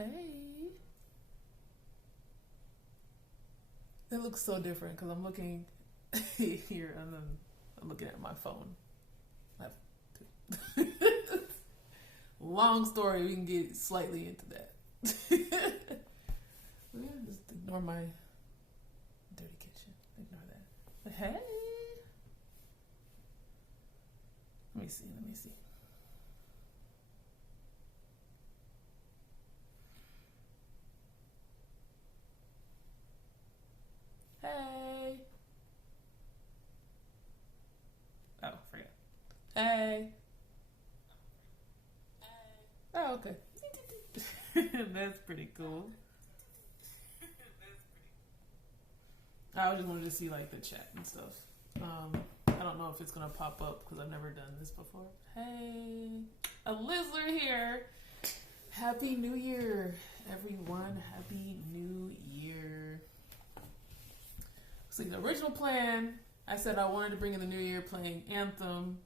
Hey. It looks so different because I'm looking here and then I'm looking at my phone. I have two. Long story, we can get slightly into that. Yeah, just ignore my dirty kitchen. Ignore that. But hey. Let me see. Hey. Oh, forget. Hey. Oh, okay. That's pretty cool. I just wanted to see like the chat and stuff. I don't know if it's gonna pop up because I've never done this before. Hey, a lizard here. Happy New Year, everyone. Happy New Year. So the original plan, I said I wanted to bring in the New Year playing Anthem,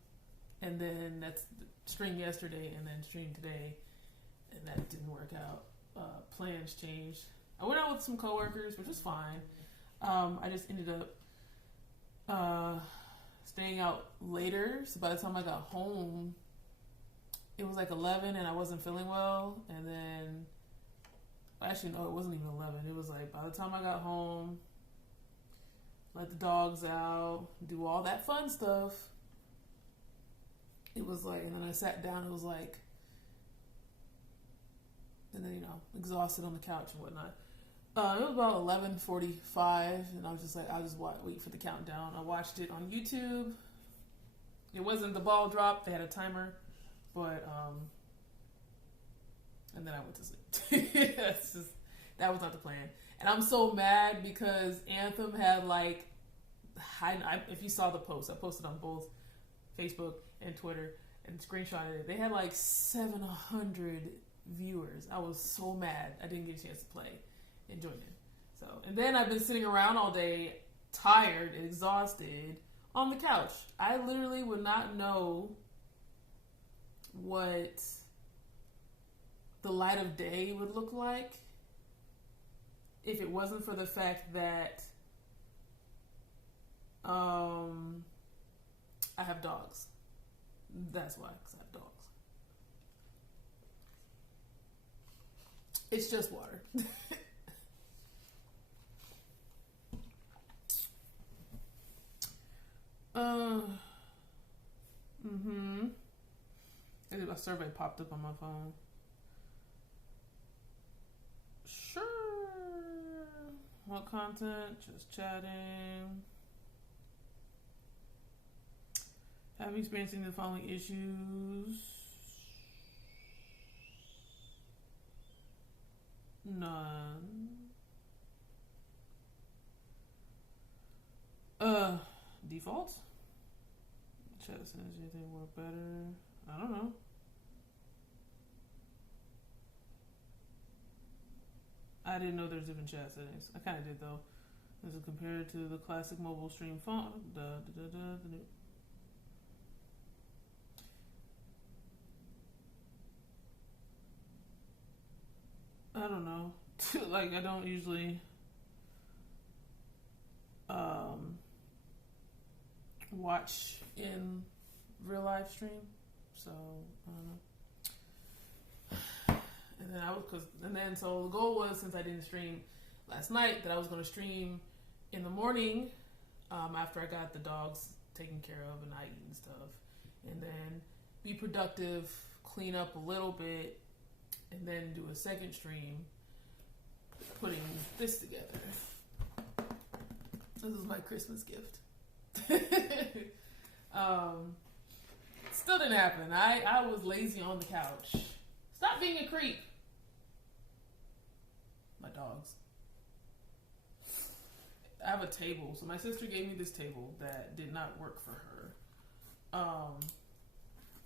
and then that's stream yesterday, and then stream today, and that didn't work out. Plans changed. I went out with some coworkers, which was fine. I just ended up staying out later, so by the time I got home, it was like 11, and I wasn't feeling well. And then, actually, no, it wasn't even 11. It was like by the time I got home, let the dogs out, do all that fun stuff. It was like, and then I sat down. It was like, and then exhausted on the couch and whatnot. It was about 11:45, and I was just like, I'll just wait for the countdown. I watched it on YouTube. It wasn't the ball drop; they had a timer, but and then I went to sleep. That was not the plan. And I'm so mad because Anthem had like, if you saw the post, I posted on both Facebook and Twitter and screenshotted it. They had like 700 viewers. I was so mad I didn't get a chance to play and join in. So, and then I've been sitting around all day, tired and exhausted on the couch. I literally would not know what the light of day would look like if it wasn't for the fact that I have dogs. That's why, because I have dogs. It's just water. A survey popped up on my phone. Sure. What content? Just chatting. Have you experienced any of the following issues? None. Default? Chat says anything work better. I don't know. I didn't know there's different chat settings. I kind of did though. This is compared to the classic mobile stream font. I don't know. Like, I don't usually watch in real live stream, so I don't know. And then so the goal was, since I didn't stream last night, that I was going to stream in the morning after I got the dogs taken care of and I eat and stuff, and then be productive, clean up a little bit, and then do a second stream putting this together. This is my Christmas gift. Still didn't happen. I was lazy on the couch. Stop being a creep. My dogs. I have a table. So my sister gave me this table that did not work for her.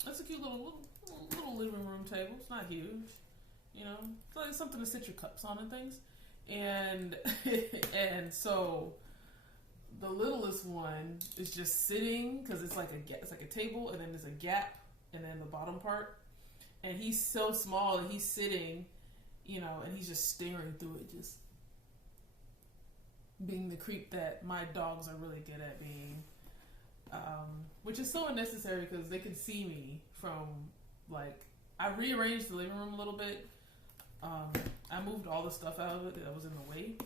That's a cute little living room table. It's not huge. It's like something to sit your cups on and things. And and so the littlest one is just sitting, because it's like a table, and then there's a gap, and then the bottom part. And he's so small that he's sitting, you know, and he's just staring through it, just being the creep that my dogs are really good at being. Which is so unnecessary because they can see me from, like, I rearranged the living room a little bit. I moved all the stuff out of it that was in the way.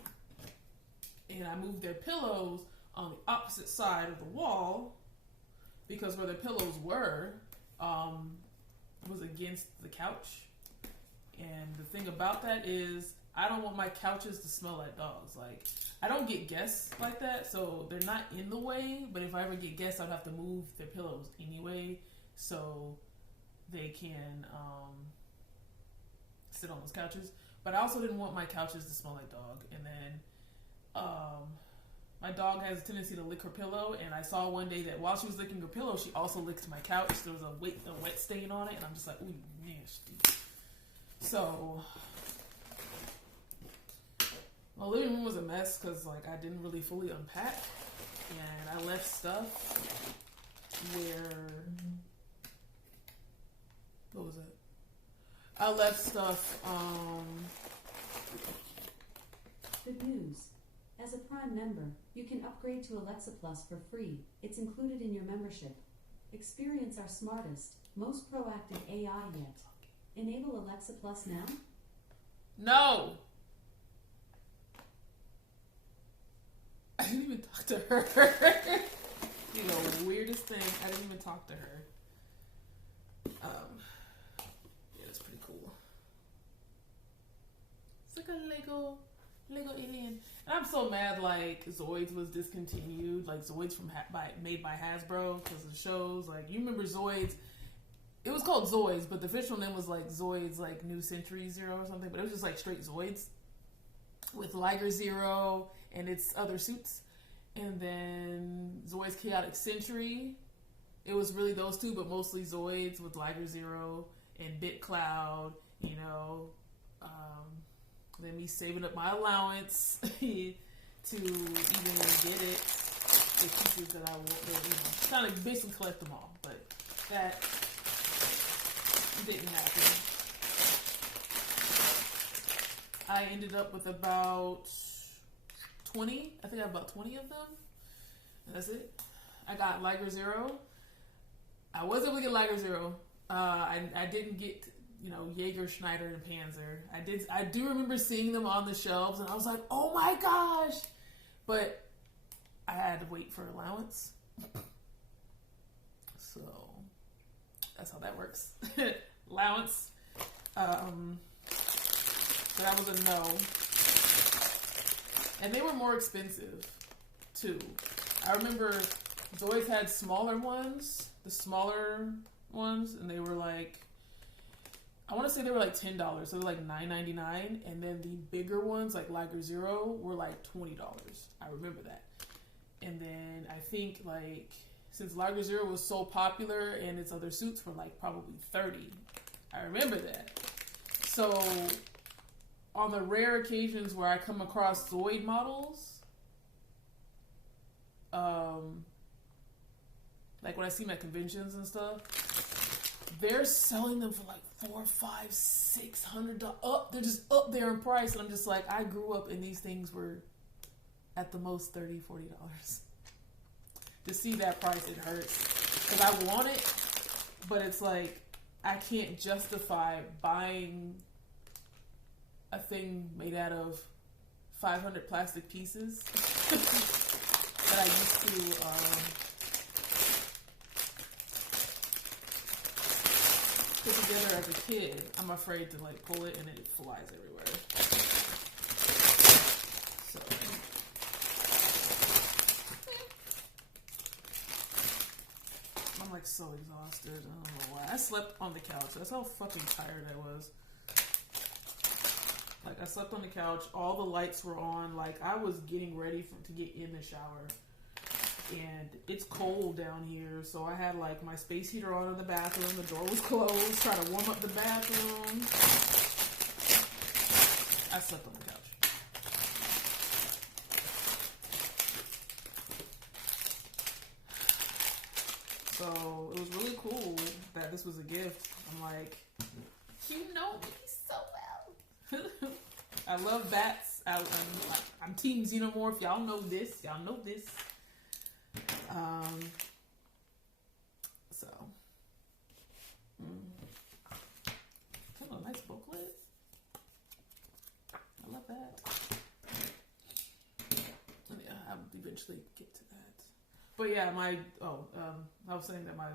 And I moved their pillows on the opposite side of the wall because where their pillows were was against the couch. And the thing about that is I don't want my couches to smell like dogs. Like, I don't get guests like that, so they're not in the way, but if I ever get guests, I'd have to move their pillows anyway so they can sit on those couches. But I also didn't want my couches to smell like dog. And then my dog has a tendency to lick her pillow, and I saw one day that while she was licking her pillow, she also licked my couch. There was a wet stain on it, and I'm just like, ooh, nasty. So my living room was a mess because, like, I didn't really fully unpack, and I left stuff where, what was it? I left stuff, Good news. As a Prime member, you can upgrade to Alexa Plus for free. It's included in your membership. Experience our smartest, most proactive AI yet. Enable Alexa Plus now? No! I didn't even talk to her. You know, weirdest thing, I didn't even talk to her. Yeah, that's pretty cool. It's like a Lego alien. And I'm so mad, like, Zoids was discontinued. Like, Zoids made by Hasbro because of the shows. Like, you remember Zoids? It was called Zoids, but the official name was, like, Zoids, like, New Century Zero or something. But it was just, like, straight Zoids with Liger Zero and its other suits. And then Zoids Chaotic Century. It was really those two, but mostly Zoids with Liger Zero and Bit Cloud, you know. Then me saving up my allowance to even get it. The pieces that I want, you know, trying to basically collect them all. But that didn't happen. I ended up with about 20. I think I have about 20 of them. And that's it. I got Liger Zero. I was able to get Liger Zero. I didn't get, you know, Jaeger, Schneider, and Panzer. I do remember seeing them on the shelves, and I was like, oh my gosh! But I had to wait for allowance. So that's how that works. Allowance. So that was a no. And they were more expensive, too. I remember Zoids had smaller ones, and they were like, I want to say they were like $10, so they're like $9.99, and then the bigger ones, like Liger Zero, were like $20. I remember that. And then I think, like, since Liger Zero was so popular and its other suits were like probably $30, I remember that. So on the rare occasions where I come across Zoid models, like when I see them at conventions and stuff, they're selling them for like $400, $500, $600 they're just up there in price, and I'm just like, I grew up and these things were at the most $30, $40. To see that price, it hurts because I want it, but it's like I can't justify buying a thing made out of 500 plastic pieces that I used to put together as a kid. I'm afraid to like pull it and it flies everywhere. So I'm like so exhausted. I don't know why. I slept on the couch. That's how fucking tired I was. Like, I slept on the couch. All the lights were on. Like, I was getting ready to get in the shower. And it's cold down here, so I had like my space heater on in the bathroom. The door was closed, trying to warm up the bathroom. I slept on the couch. So it was really cool that this was a gift. I'm like, you know me so well. I love bats. I'm Team Xenomorph. Y'all know this. Y'all know this. So. Kind of a nice booklet. I love that. And yeah, I'll eventually get to that. But yeah, I was saying that my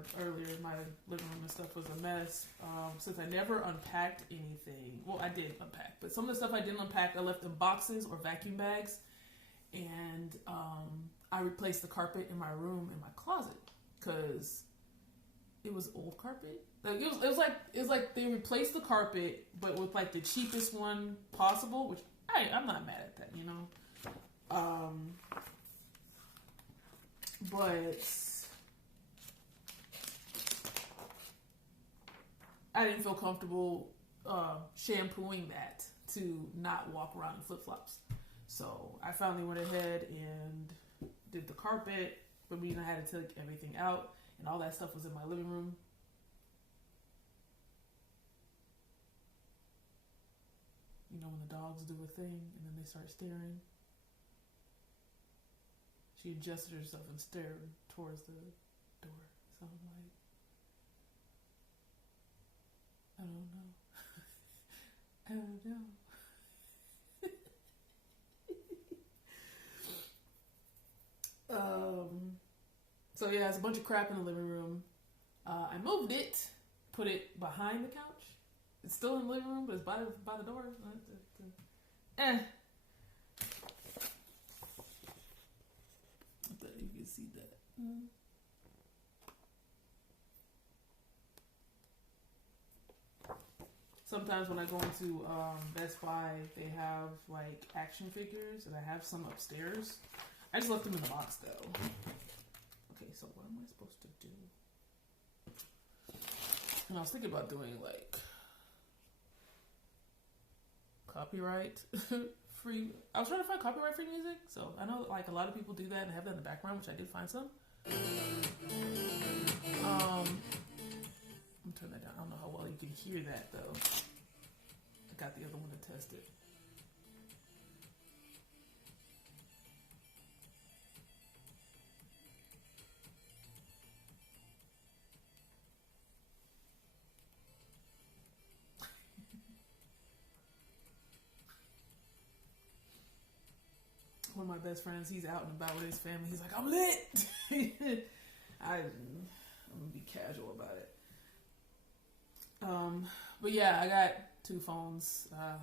living room and stuff was a mess. Since I never unpacked anything. Well, I did unpack, but some of the stuff I didn't unpack, I left in boxes or vacuum bags. And I replaced the carpet in my room in my closet because it was old carpet. Like it was like they replaced the carpet, but with like the cheapest one possible, which I'm not mad at that, you know. But I didn't feel comfortable shampooing that to not walk around in flip-flops. So I finally went ahead and did the carpet, but I had to take everything out, and all that stuff was in my living room. You know when the dogs do a thing and then they start staring? She adjusted herself and stared towards the door. So I'm like, I don't know. I don't know. So yeah, it's a bunch of crap in the living room. I moved it, put it behind the couch. It's still in the living room, but it's by the door. I thought you could see that. Sometimes when I go into Best Buy, they have like action figures, and I have some upstairs. I just left them in the box though. Okay, so what am I supposed to do? And I was thinking about doing like copyright free. I was trying to find copyright free music, so I know like a lot of people do that and have that in the background, which I did find some. I'm turning that down. I don't know how well you can hear that though. I got the other one to test it. One of my best friends, he's out and about with his family. He's like, I'm lit. I'm gonna be casual about it. But yeah, I got 2 phones. I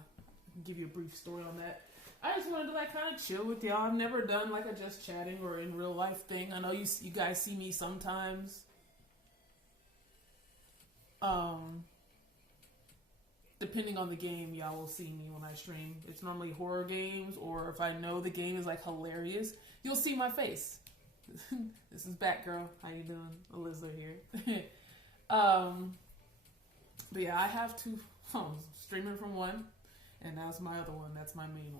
can give you a brief story on that. I just wanted to like kind of chill with y'all. I've never done like a just chatting or in real life thing. I know you guys see me sometimes. Depending on the game, y'all will see me when I stream. It's normally horror games, or if I know the game is like hilarious, you'll see my face. This is Batgirl. How you doing? Elizabeth here. But yeah, I have 2 phones. Streaming from one, and that's my other one. That's my main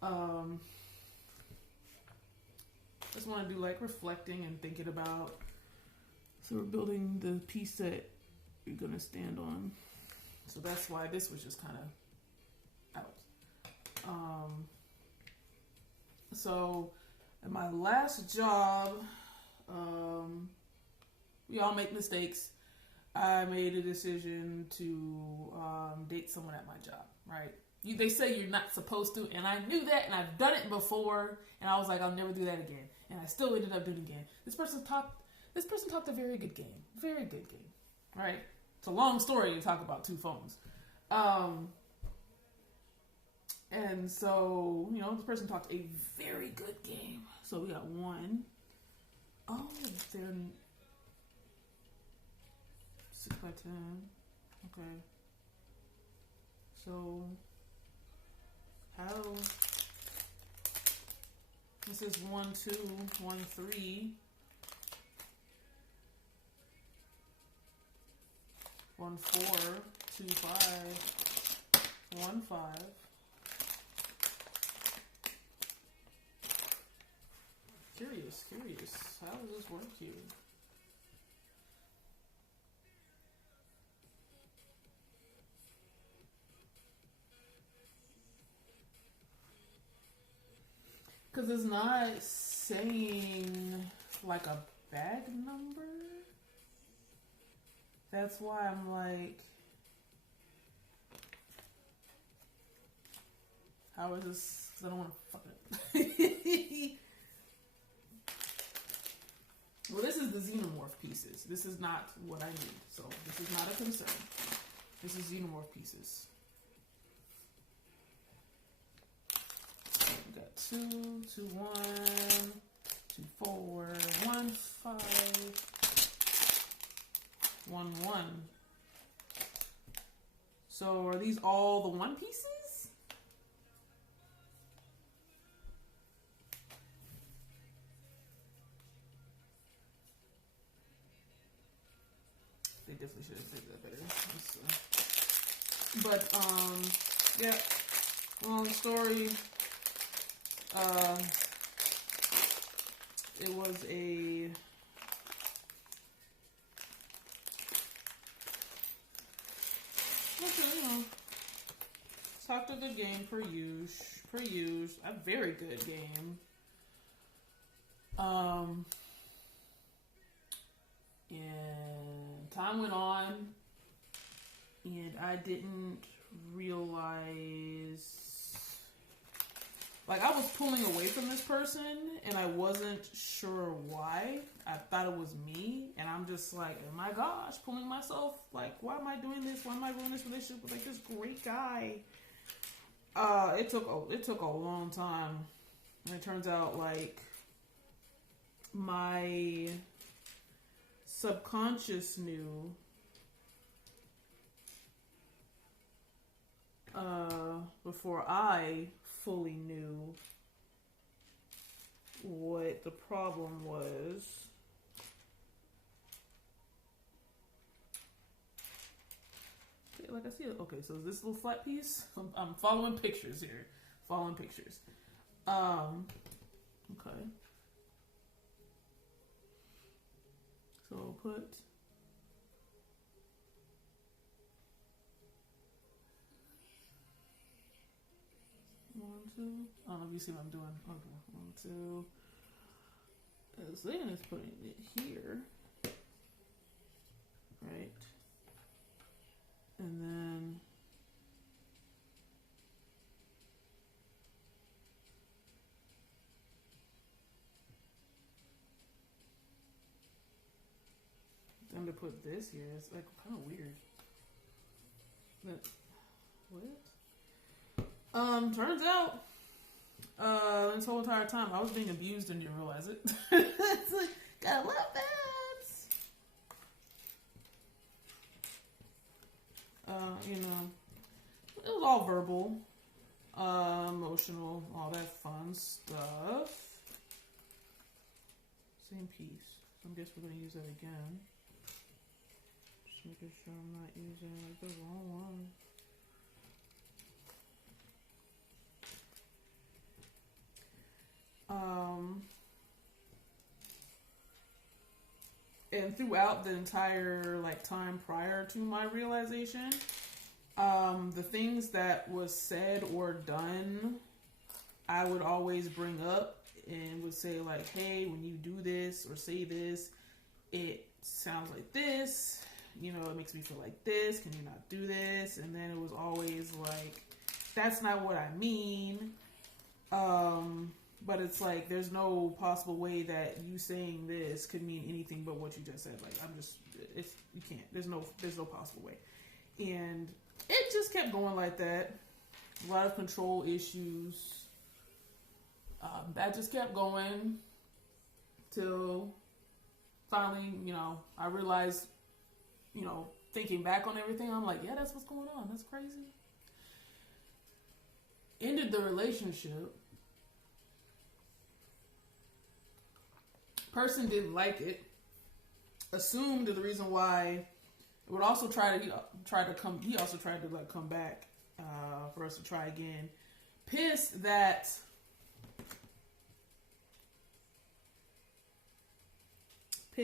one. Just want to do like reflecting and thinking about. So we're building the piece that you're gonna stand on. So that's why this was just kind of out. So at my last job, we all make mistakes. I made a decision to date someone at my job, right? They say you're not supposed to, and I knew that, and I've done it before, and I was like, I'll never do that again. And I still ended up doing it again. This person talked a very good game. Very good game, right? It's a long story to talk about 2 phones. And so, you know, this person talked a very good game. So we got 1. Oh, they're 6 by 10. Okay. So, how? This is 1, 2, 1, 3. 1, 4, 2, 5, 1, 5. Curious. How does this work here? Because it's not saying like a bag number. That's why I'm like, how is this? Because I don't want to fuck it. Well, this is the Xenomorph pieces. This is not what I need. So this is not a concern. This is Xenomorph pieces. We got 2, 2, 1, 2, 4, 1, 5, 1, 1. So are these all the 1 pieces? They definitely should have said that better. But yeah. Long story. It was a okay, you know, talked a good game per use. A very good game. And time went on, and I didn't realize, like, I was pulling away from this person, and I wasn't sure why. I thought it was me, and I'm just like, oh my gosh, pulling myself, like, why am I doing this? Why am I ruining this relationship with, like, this great guy? It took a long time, and it turns out, like, my subconscious knew before I fully knew what the problem was. Like I see it. Okay, so this little flat piece, I'm following pictures here. Following pictures. Okay. So put one, two. I don't know if you see what I'm doing. Okay, 1, 2. As then it's putting it here, right? And then to put this here. It's like kind of weird. But what? Turns out, this whole entire time I was being abused and didn't realize it. It's like, got a lot of babs. You know, it was all verbal, emotional, all that fun stuff. Same piece. So I guess we're gonna use that again. Just making sure I'm not using like the wrong one. And throughout the entire like time prior to my realization, the things that was said or done, I would always bring up and would say like, hey, when you do this or say this, it sounds like this, you know, it makes me feel like this, can you not do this? And then it was always like, that's not what I mean. But it's like, there's no possible way that you saying this could mean anything but what you just said. Like, you can't, there's no possible way. And it just kept going like that. A lot of control issues. That just kept going till finally, you know, I realized, you know, thinking back on everything, I'm like, yeah, that's what's going on. That's crazy. Ended the relationship. Person didn't like it. Assumed the reason why. Would also he also tried to like come back for us to try again. Pissed that I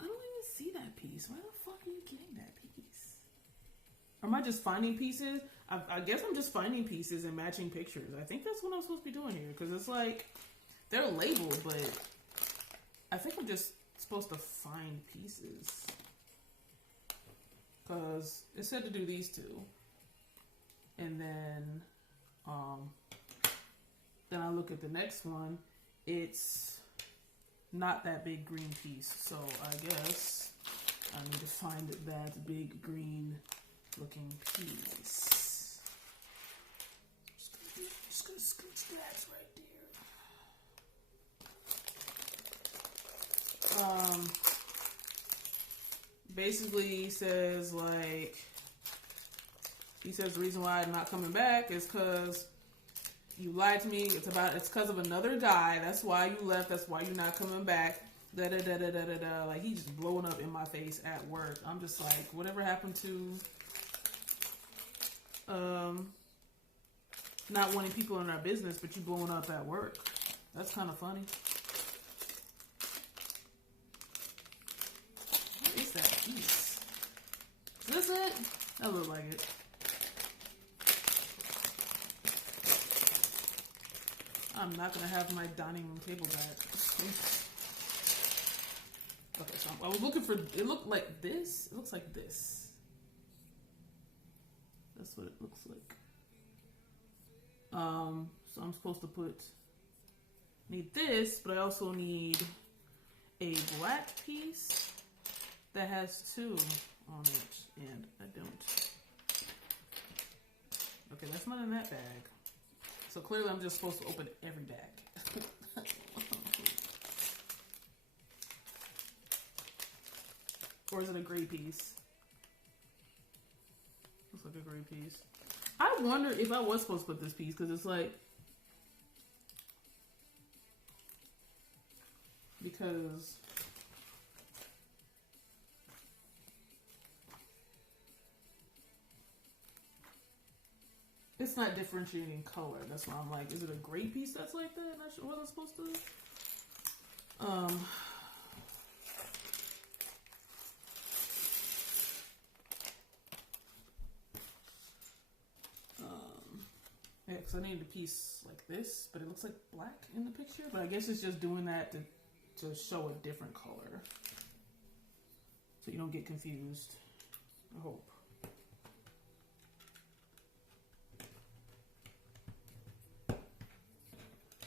don't even see that piece. Why the fuck are you getting that piece? Or am I just finding pieces? I guess I'm just finding pieces and matching pictures. I think that's what I'm supposed to be doing here. Because it's like, they're labeled, but I think I'm just supposed to find pieces. Because it said to do these two. And then I look at the next one. It's not that big green piece. So I guess I need to find that big green looking piece. Just gonna scooch that right there. Basically he says the reason why I'm not coming back is because you lied to me. It's because of another guy. That's why you left. That's why you're not coming back. Da da da da da da da. Like, he's just blowing up in my face at work. I'm just like, whatever happened to not wanting people in our business, but you blowing up at work? That's kind of funny. What is that piece? Is this it? That looks like it. I'm not gonna have my dining room table back. Okay, so I was looking for. It looked like this. It looks like this. That's what it looks like. So I'm supposed to need this, but I also need a black piece that has 2 on it, and I don't. Okay, that's not in that bag. So clearly I'm just supposed to open every bag. Or is it a gray piece? Looks like a gray piece. I wonder if I was supposed to put this piece, because it's like, because it's not differentiating color. That's why I'm like, is it a gray piece that's like that? Not sure what I'm supposed to do. Yeah, because I need a piece like this, but it looks like black in the picture. But I guess it's just doing that to show a different color, so you don't get confused. I hope. Okay,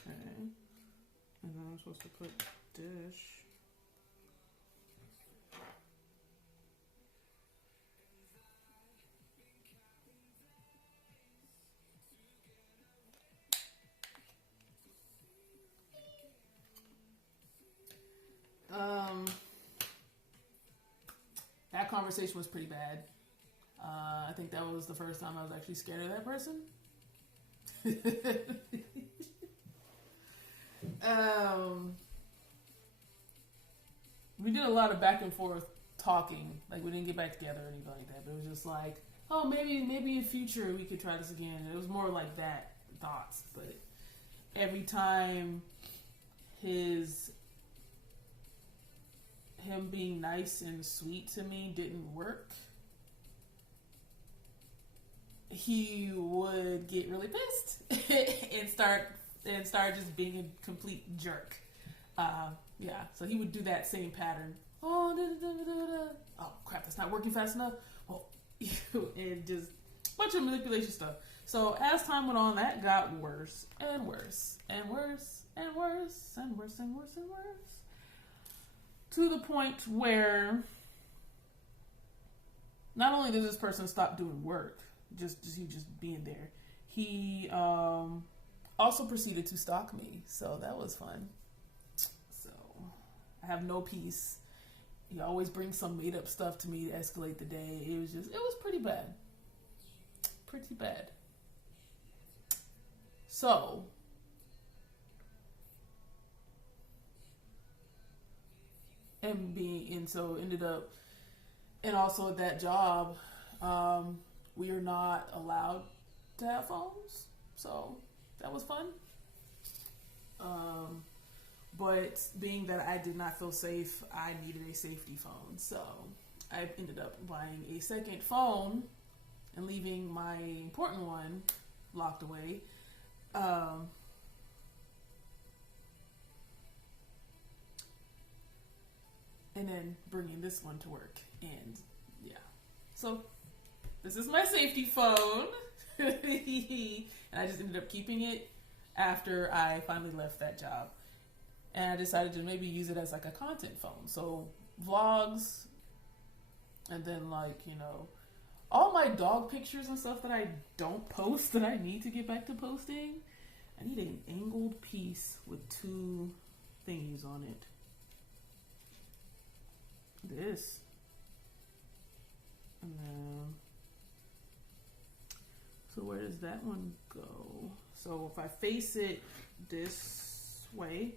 and then I'm supposed to put dish. That conversation was pretty bad. I think that was the first time I was actually scared of that person. We did a lot of back and forth talking. Like, we didn't get back together or anything like that. But it was just like, oh, maybe in future we could try this again. And it was more like that, thoughts. But every time him being nice and sweet to me didn't work, he would get really pissed and start just being a complete jerk. Yeah, so he would do that same pattern. Oh crap, that's not working fast enough. Oh, and just a bunch of manipulation stuff. So as time went on, that got worse and worse and worse and worse and worse and worse and worse. To the point where not only does this person stop doing work, just being there, he also proceeded to stalk me. So that was fun. So I have no peace. He always brings some made up stuff to me to escalate the day. It was pretty bad. Pretty bad. So ended up, and also at that job, we are not allowed to have phones, so that was fun. But being that I did not feel safe, I needed a safety phone, so I ended up buying a second phone and leaving my important one locked away. And then bringing this one to work. And yeah. So this is my safety phone. And I just ended up keeping it after I finally left that job. And I decided to maybe use it as like a content phone. So vlogs, and then like, you know, all my dog pictures and stuff that I don't post that I need to get back to posting. I need an angled piece with 2 thingies on it. This. And then, so where does that one go? So if I face it this way.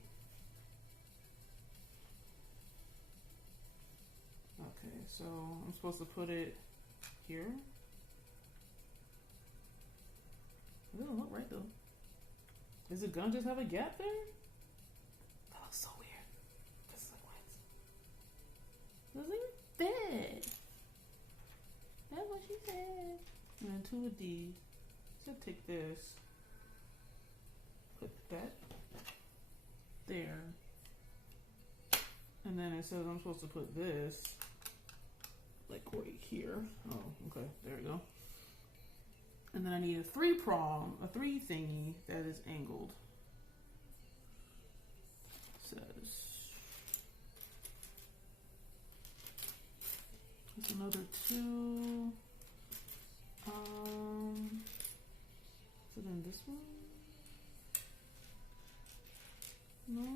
Okay, so I'm supposed to put it here. It doesn't look right though. Is it gonna just have a gap there? That looks so weird. This is like doesn't even fit. That's what she said. And then to a D. So take this. Put that there. And then it says I'm supposed to put this like right here. Oh, okay. There we go. And then I need a 3 thingy that is angled. Says there's another 2. So then this one? No.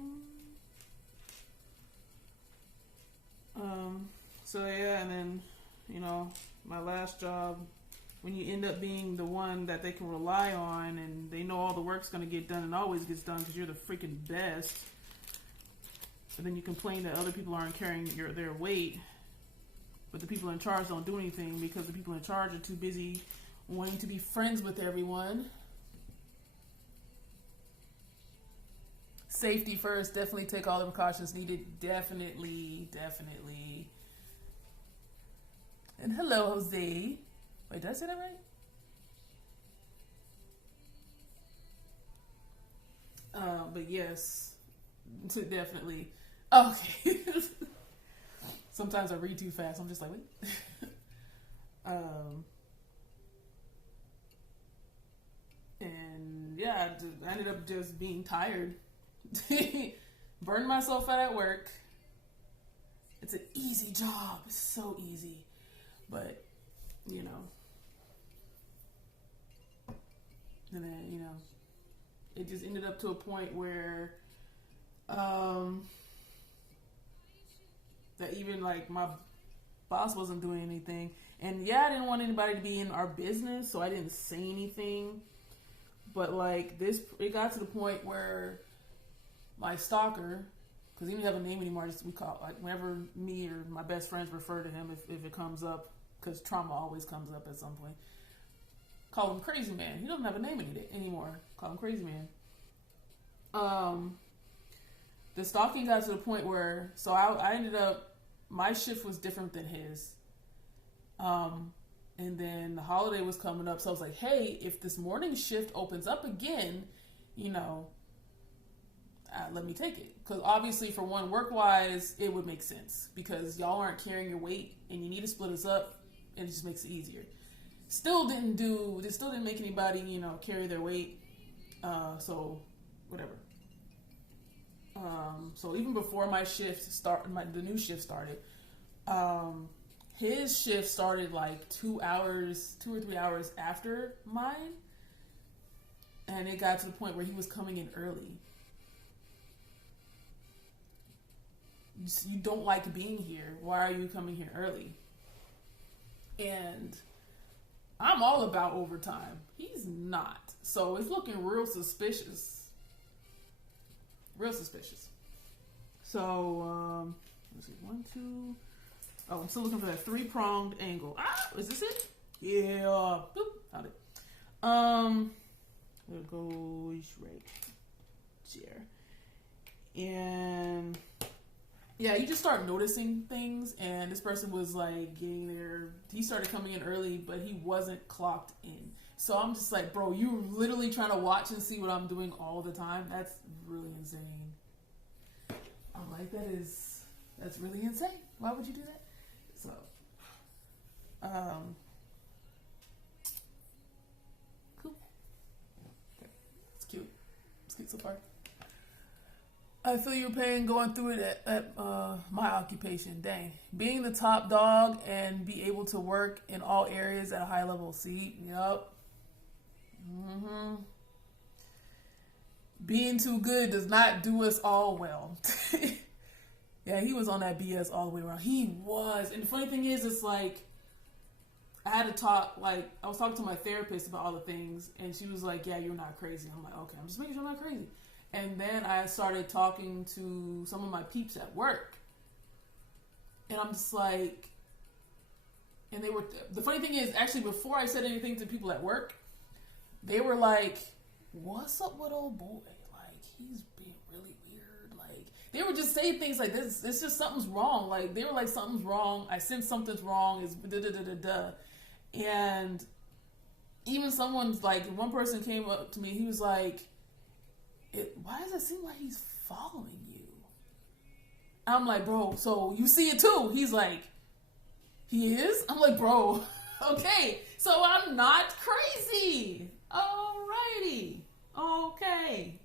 So yeah, and then, you know, my last job, when you end up being the one that they can rely on and they know all the work's going to get done and always gets done because you're the freaking best, and then you complain that other people aren't carrying their weight, but the people in charge don't do anything because the people in charge are too busy wanting to be friends with everyone. Safety first, definitely take all the precautions needed, definitely. And hello, Jose. Wait, did I say that right? But yes, definitely. Okay. Sometimes I read too fast. I'm just like, wait. And yeah, I ended up just being tired. Burned myself out at work. It's an easy job. It's so easy. But, you know. And then, you know, it just ended up to a point where that even like my boss wasn't doing anything. And yeah, I didn't want anybody to be in our business, so I didn't say anything. But like this, it got to the point where my stalker, because he didn't have a name anymore, we call like whenever me or my best friends refer to him if it comes up, because trauma always comes up at some point. Call him Crazy Man. He doesn't have a name anymore. Call him Crazy Man. The stalking got to the point where, so I ended up, my shift was different than his. And then the holiday was coming up, so I was like, hey, if this morning shift opens up again, you know, let me take it. Because obviously, for one, work-wise, it would make sense. Because y'all aren't carrying your weight, and you need to split us up, and it just makes it easier. Still didn't make anybody, you know, carry their weight. So, whatever. So even before my shift the new shift started, his shift started like 2 or 3 hours after mine. And it got to the point where he was coming in early. You don't like being here. Why are you coming here early? And I'm all about overtime. He's not. So it's looking real suspicious. Real suspicious. So, let's see. 1, 2. Oh, I'm still looking for that 3-pronged angle. Ah, is this it? Yeah. Boop. Found it. There goes right there. And yeah, you just start noticing things, and this person was like getting there. He started coming in early, but he wasn't clocked in. So I'm just like, bro, you're literally trying to watch and see what I'm doing all the time. That's really insane. I'm like, that's really insane. Why would you do that? So, cool. It's cute. It's cute so far. I feel your pain going through it at my occupation. Dang. Being the top dog and be able to work in all areas at a high level. See? Yup. Mm-hmm. Being too good does not do us all well. Yeah, he was on that BS all the way around. He was. And the funny thing is, it's like, I had to talk, like, I was talking to my therapist about all the things, and she was like, yeah, you're not crazy. I'm like, okay, I'm just making sure I'm not crazy. And then I started talking to some of my peeps at work. And I'm just like, and they were, the funny thing is, actually, before I said anything to people at work, they were like, what's up with old boy? Like, he's being really weird. Like, they would just say things like this. It's just something's wrong. Like, they were like, something's wrong. I sense something's wrong. It's da-da-da-da-da. And even someone's like, one person came up to me. He was like, why does it seem like he's following you? I'm like, bro, so you see it too? He's like, he is? I'm like, bro, okay, so I'm not crazy. Alrighty. Okay.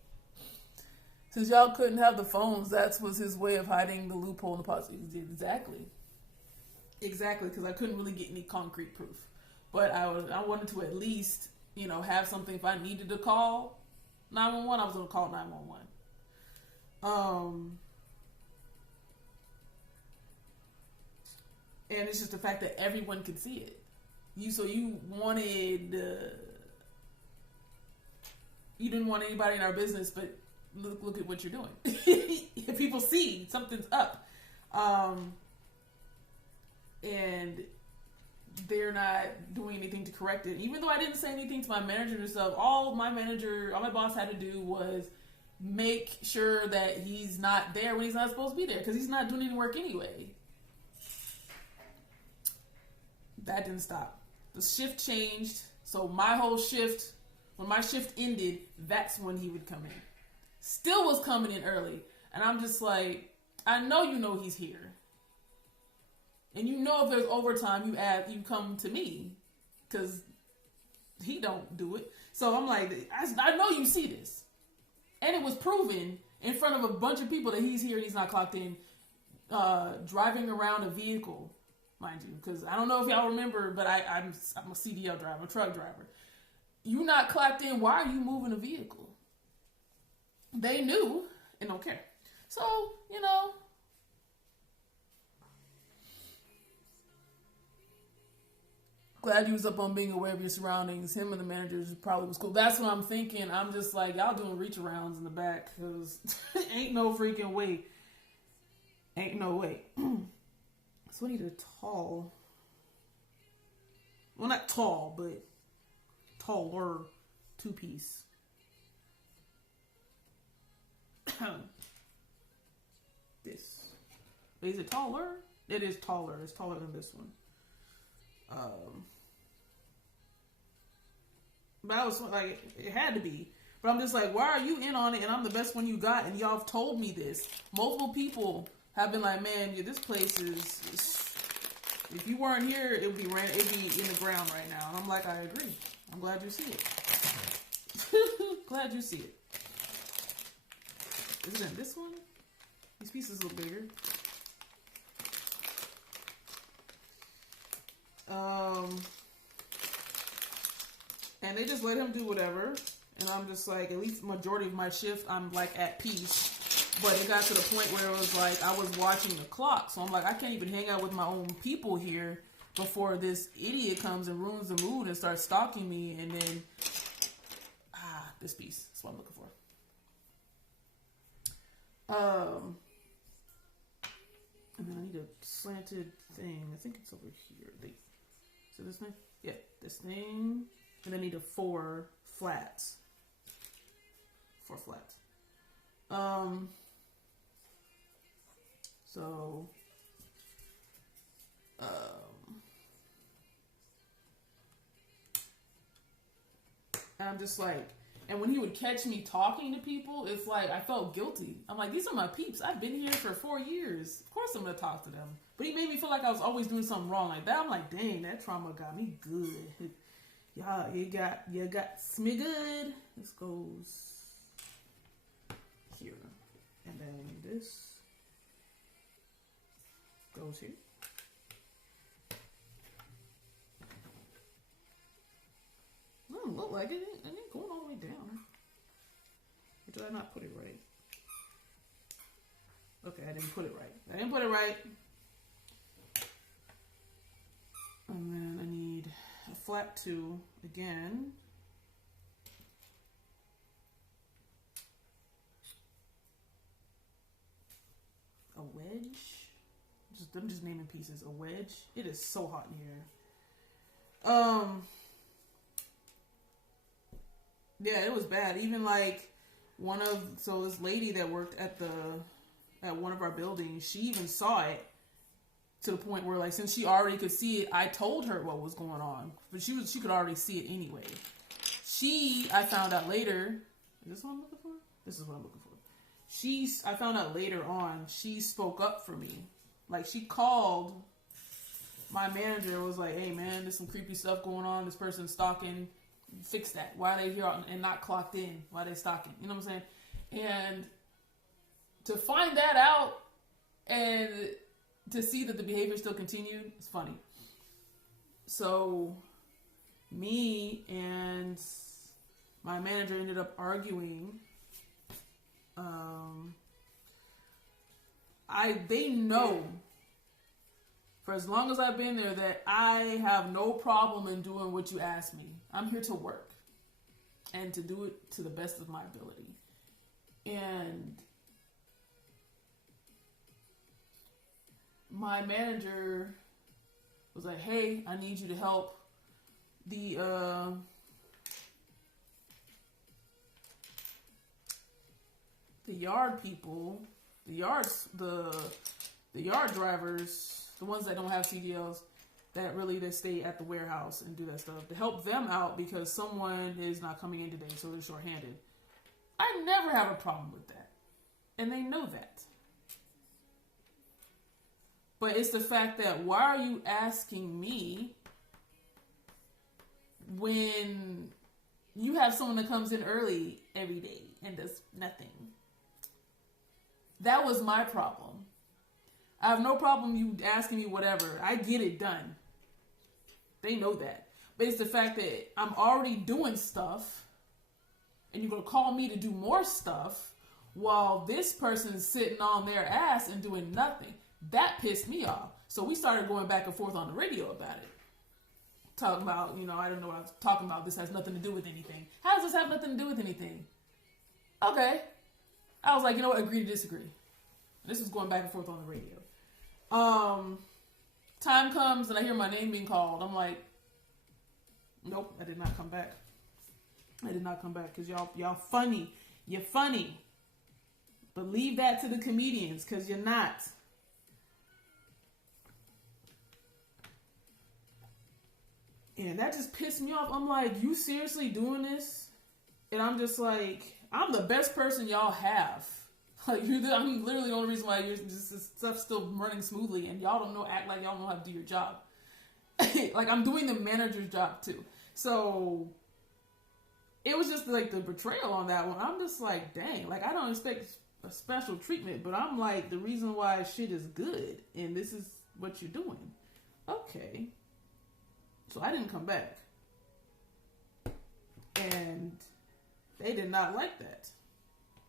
Since y'all couldn't have the phones, that was his way of hiding the loophole in the policy. Exactly, because I couldn't really get any concrete proof. But I wanted to at least, have something if I needed to call 911, I was going to call 911. And it's just the fact that everyone could see it. So you wanted, you didn't want anybody in our business, but look at what you're doing. People see something's up. And they're not doing anything to correct it. Even though I didn't say anything to my manager and stuff, all my boss had to do was make sure that he's not there when he's not supposed to be there, because he's not doing any work anyway. That didn't stop. The shift changed, so my whole shift, when my shift ended, that's when he would come in. Still was coming in early, and I'm just like, I know he's here. And if there's overtime, you come to me, because he don't do it. So I'm like, I know you see this. And it was proven in front of a bunch of people that he's here and he's not clocked in, driving around a vehicle, mind you. Because I don't know if y'all remember, but I'm a CDL driver, a truck driver. You not clocked in, why are you moving a vehicle? They knew and don't care. So, glad you was up on being aware of your surroundings. Him and the managers probably was cool. That's what I'm thinking. I'm just like, y'all doing reach arounds in the back, because ain't no freaking way. Ain't no way. So I need a tall, well, not tall, but taller two-piece. This. Is it taller? It is taller. It's taller than this one. But I was like, it had to be. But I'm just like, why are you in on it and I'm the best one you got? And y'all have told me this. Multiple people have been like, man, this place is if you weren't here, it'd be in the ground right now. And I'm like, I agree. I'm glad you see it. Glad you see it. Is it in this one? These pieces look bigger. And they just let him do whatever. And I'm just like, at least the majority of my shift, I'm like at peace. But it got to the point where it was like, I was watching the clock. So I'm like, I can't even hang out with my own people here before this idiot comes and ruins the mood and starts stalking me. And then, this piece. That's what I'm looking for. And then I need a slanted thing. I think it's over here. So this thing? Yeah, this thing. And I need 4 flats. 4 flats. So, and I'm just like, and when he would catch me talking to people, it's like I felt guilty. I'm like, these are my peeps. I've been here for 4 years. Of course I'm gonna talk to them. But he made me feel like I was always doing something wrong like that. I'm like, dang, that trauma got me good. Y'all, you got me good. This goes here, and then this goes here. Doesn't look like it. It ain't going all the way down. Or did I not put it right? Okay, I didn't put it right. And then I need a flat 2 again. A wedge. I'm just naming pieces. A wedge. It is so hot in here. Yeah, it was bad. Even like this lady that worked at one of our buildings, she even saw it to the point where, like, since she already could see it, I told her what was going on, but she could already see it anyway. I found out later. Is this what I'm looking for? This is what I'm looking for. I found out later on, she spoke up for me. Like, she called my manager and was like, hey man, there's some creepy stuff going on. This person's stalking. Fix that. Why are they here and not clocked in? Why are they stalking? You know what I'm saying? And to find that out and to see that the behavior still continued, it's funny. So me and my manager ended up arguing. They know for as long as I've been there that I have no problem in doing what you ask me. I'm here to work and to do it to the best of my ability. And my manager was like, hey, I need you to help the yard people, the yard drivers, the ones that don't have CDLs, that stay at the warehouse and do that stuff, to help them out because someone is not coming in today, so they're shorthanded. I never have a problem with that. And they know that. But it's the fact that, why are you asking me when you have someone that comes in early every day and does nothing? That was my problem. I have no problem you asking me whatever. I get it done. They know that. But it's the fact that I'm already doing stuff and you're going to call me to do more stuff while this person is sitting on their ass and doing nothing. That pissed me off. So we started going back and forth on the radio about it. Talking about, I don't know what I was talking about. This has nothing to do with anything. How does this have nothing to do with anything? Okay. I was like, you know what? Agree to disagree. This was going back and forth on the radio. Time comes and I hear my name being called. I'm like, nope, I did not come back. I did not come back because y'all funny. You're funny. But leave that to the comedians because you're not. And that just pissed me off. I'm like, you seriously doing this? And I'm just like, I'm the best person y'all have. Like, I'm literally the only reason why this stuff's still running smoothly, and y'all act like y'all know how to do your job. Like, I'm doing the manager's job too. So it was just like the betrayal on that one. I'm just like, dang, like, I don't expect a special treatment, but I'm like, the reason why shit is good, and this is what you're doing. Okay. So I didn't come back. And they did not like that,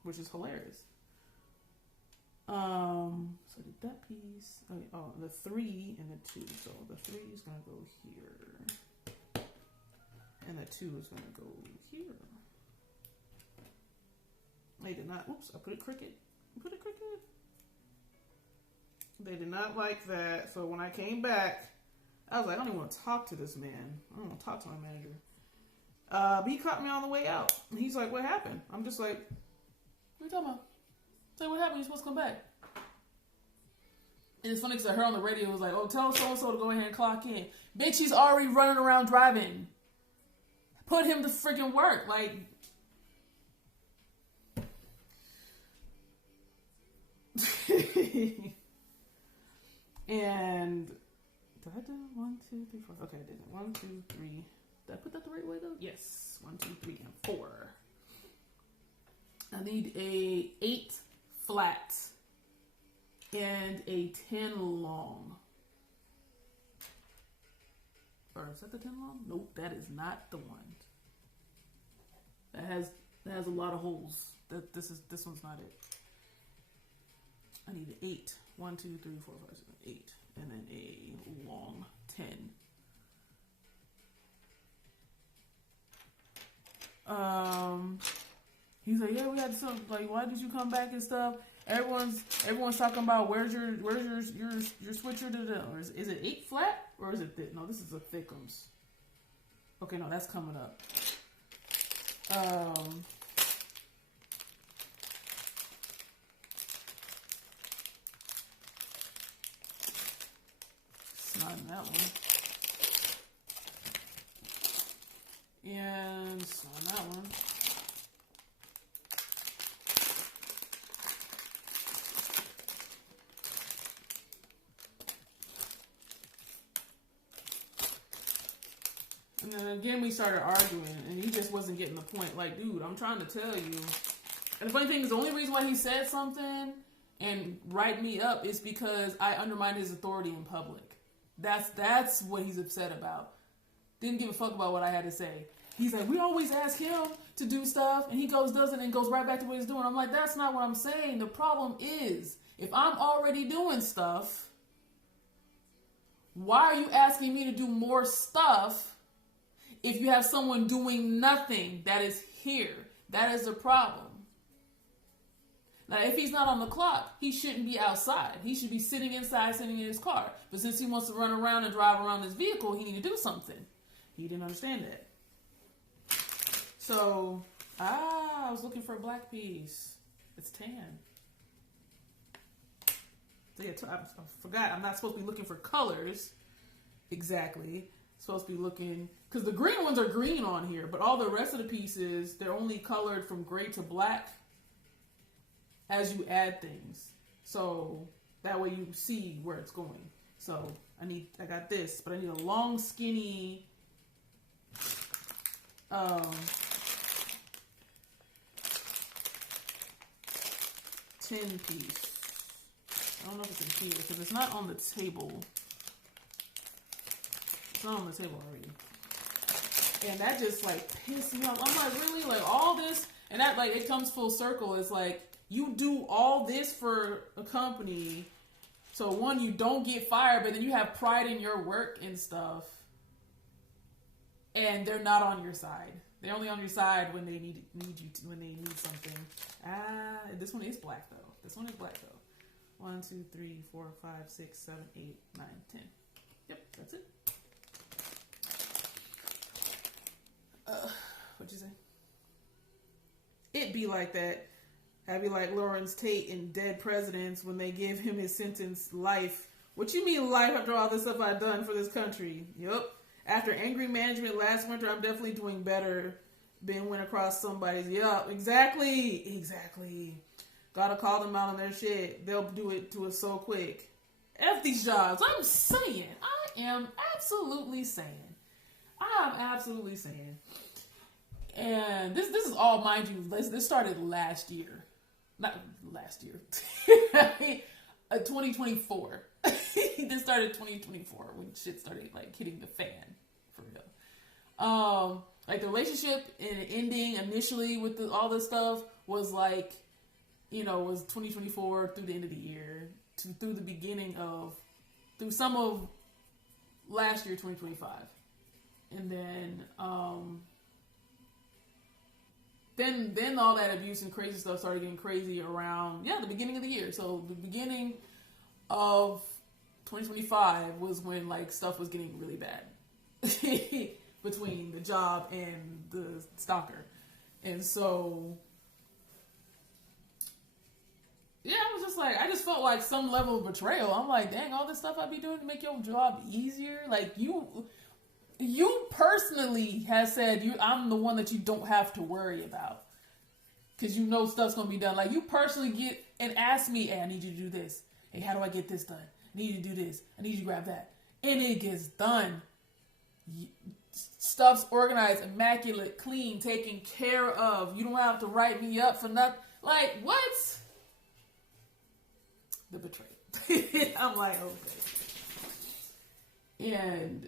which is hilarious. So did that piece, the 3 and the 2. So the 3 is going to go here. And the 2 is going to go here. They did not, oops, I put it crooked. They did not like that. So when I came back, I was like, I don't even want to talk to this man. I don't want to talk to my manager. But he caught me on the way out. And he's like, what happened? I'm just like, what are you talking about? Say, what happened? You're supposed to come back. And it's funny because I heard on the radio, it was like, oh, tell so-and-so to go ahead and clock in. Bitch, he's already running around driving. Put him to freaking work. Like, and did I do 1, 2, 3, 4? Okay, I did it. 1, 2, 3. Did I put that the right way though? Yes. 1, 2, 3, and 4. I need a 8 flat and a 10 long. Or is that the 10 long? Nope, that is not the one. That has a lot of holes. This one's not it. I need an 8. 1, 2, 3, 4, 5, 6, 8. And then a long 10. He's like, yeah, we had some, like, why did you come back and stuff? Everyone's talking about where's your switcher? Or is it 8 flat or is it thick? No, this is a thickums. Okay, no, that's coming up. It's not in that one. And it's not in that one. And then again, we started arguing, and he just wasn't getting the point. Like, dude, I'm trying to tell you. And the funny thing is, the only reason why he said something and write me up is because I undermined his authority in public. That's what he's upset about. Didn't give a fuck about what I had to say. He's like, we always ask him to do stuff, and he does it, and goes right back to what he's doing. I'm like, that's not what I'm saying. The problem is, if I'm already doing stuff, why are you asking me to do more stuff if you have someone doing nothing that is here? That is the problem. Now, if he's not on the clock, he shouldn't be outside. He should be sitting inside, sitting in his car. But since he wants to run around and drive around his vehicle, he need to do something. He didn't understand that. So, I was looking for a black piece. It's tan. So yeah, I forgot. I'm not supposed to be looking for colors exactly. Supposed to be looking, because the green ones are green on here, but all the rest of the pieces, they're only colored from gray to black as you add things. So that way you see where it's going. So I got this, but I need a long, skinny, 10 piece. I don't know if it's in here, because it's not on the table. It's not on the table already. And that just like pissed me off. I'm like, really? Like all this? And that like, it comes full circle. It's like, you do all this for a company. So one, you don't get fired, but then you have pride in your work and stuff. And they're not on your side. They're only on your side when they need you to, when they need something. This one is black though. This one is black though. 1, 2, 3, 4, 5, 6, 7, 8, 9, 10. Yep, that's it. What'd you say? It be like that. I'd be like Lawrence Tate in Dead Presidents when they give him his sentence life. What you mean life after all this stuff I've done for this country? Yup. After angry management last winter, I'm definitely doing better. Ben went across somebody's. Yup, exactly. Gotta call them out on their shit. They'll do it to us so quick. F these jobs. I am absolutely saying. And this is all, mind you, this started last year. Not last year. 2024. This started 2024 when shit started like hitting the fan for real. Like the relationship and ending initially with all this stuff was like, was 2024 through the end of the year through the beginning of, through some of last year, 2025. And then all that abuse and crazy stuff started getting crazy around, the beginning of the year. So the beginning of 2025 was when like stuff was getting really bad between the job and the stalker. And so Yeah, I was just like, I just felt like some level of betrayal. I'm like, dang, all this stuff I be doing to make your job easier. Like you personally has said I'm the one that you don't have to worry about because you know stuff's gonna be done. Like you personally get and ask me, hey, I need you to do this. Hey, how do I get this done? I need you to do this. I need you to grab that, and it gets done. Stuff's organized, immaculate, clean, taken care of. You don't have to write me up for nothing. Like what? The betrayal. I'm like, okay. And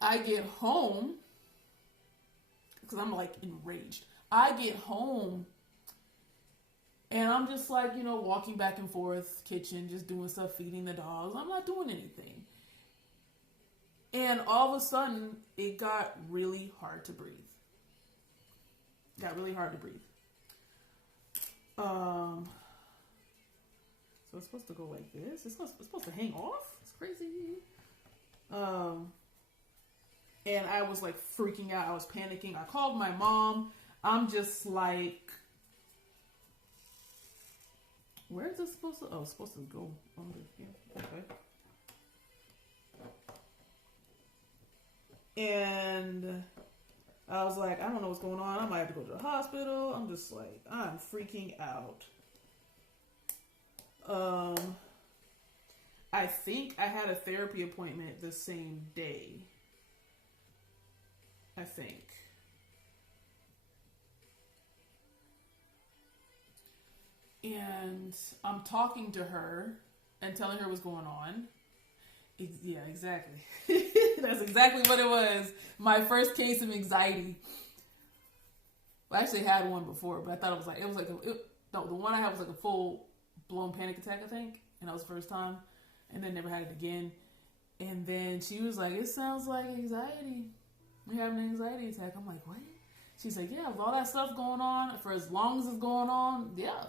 I get home because I'm like enraged. I get home and I'm just like, walking back and forth, kitchen, just doing stuff, feeding the dogs. I'm not doing anything. And all of a sudden, it got really hard to breathe. So it's supposed to go like this. It's supposed to hang off. It's crazy. And I was like freaking out. I was panicking. I called my mom. I'm just like, where is this supposed to? Oh, it's supposed to go under here. Okay. And I was like, I don't know what's going on. I might have to go to the hospital. I'm just like, I'm freaking out. I think I had a therapy appointment the same day. I think. And I'm talking to her and telling her what's going on. Yeah, exactly. That's exactly what it was. My first case of anxiety. I actually had one before, but I thought the one I had was like a full blown panic attack, I think. And that was the first time. And then never had it again. And then she was like, it sounds like anxiety. You're having an anxiety attack. I'm like, what? She's like, yeah, with all that stuff going on, for as long as it's going on, yeah.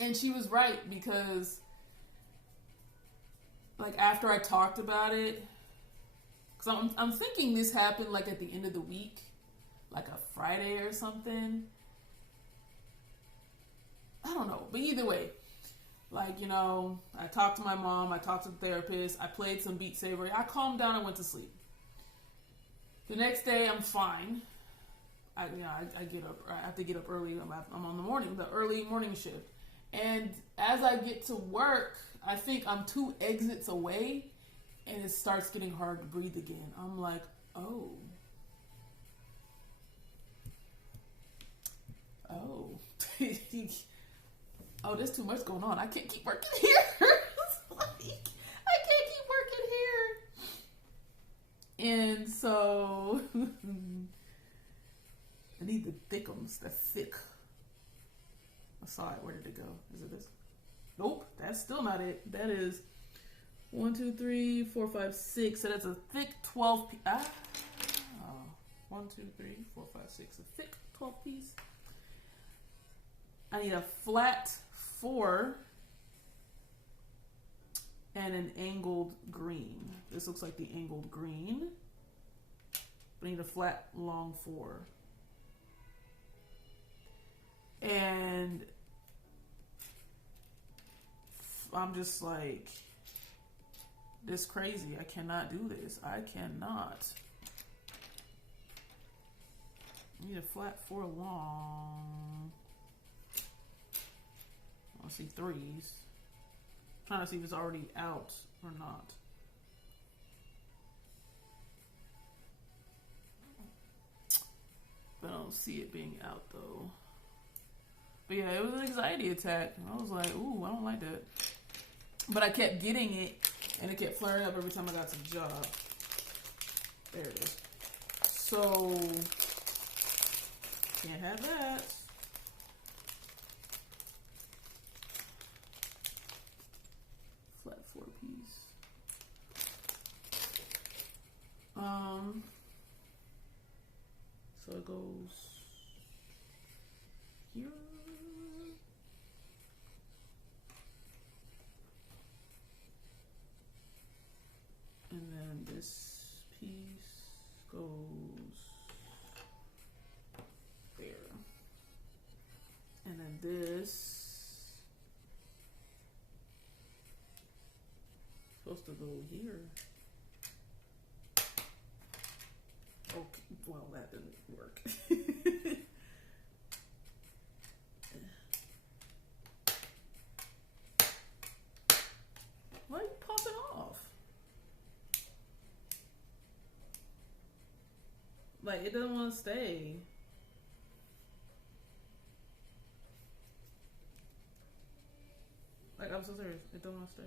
And she was right, because like after I talked about it, because I'm thinking this happened like at the end of the week, like a Friday or something. I don't know, but either way, like, I talked to my mom, I talked to the therapist, I played some Beat Saber, I calmed down and went to sleep. The next day, I'm fine. I get up. I have to get up early. I'm on the early morning shift. And as I get to work, I think I'm 2 exits away, and it starts getting hard to breathe again. I'm like, oh, oh, there's too much going on. I can't keep working here. I can't keep working here. And so I need the thickums. The thick. I saw it. Where did it go? Is it this? Nope. That's still not it. That is 1, 2, 3, 4, 5, 6. So that's a thick 12 piece. 1, 2, 3, 4, 5, 6. A thick 12 piece. I need a flat 4 and an angled green. This looks like the angled green. I need a flat long 4. And I'm just like, this crazy. I cannot do this. I cannot. I need a flat 4 long. I see 3s. I'm trying to see if it's already out or not. But I don't see it being out though. But yeah, it was an anxiety attack. I was like, ooh, I don't like that. But I kept getting it, and it kept flaring up every time I got to the job. There it is. So, can't have that. Flat 4 piece. So it goes here. And then this piece goes there. supposed to go here. Okay, well, that didn't work. Why are you popping off? Like, it doesn't want to stay. Like, I'm so serious. It don't want to stay.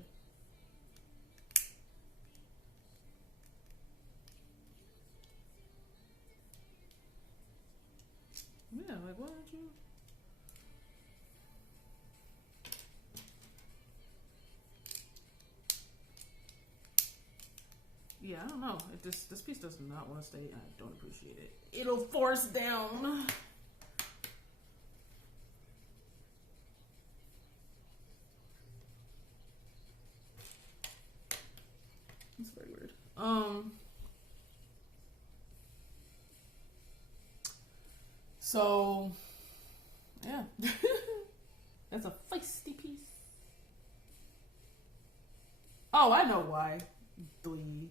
Yeah, like, why aren't you? Yeah, I don't know. This piece does not want to stay. I don't appreciate it. It'll force down. It's very weird. So, yeah. That's a feisty piece. Oh, I know why. Dlee.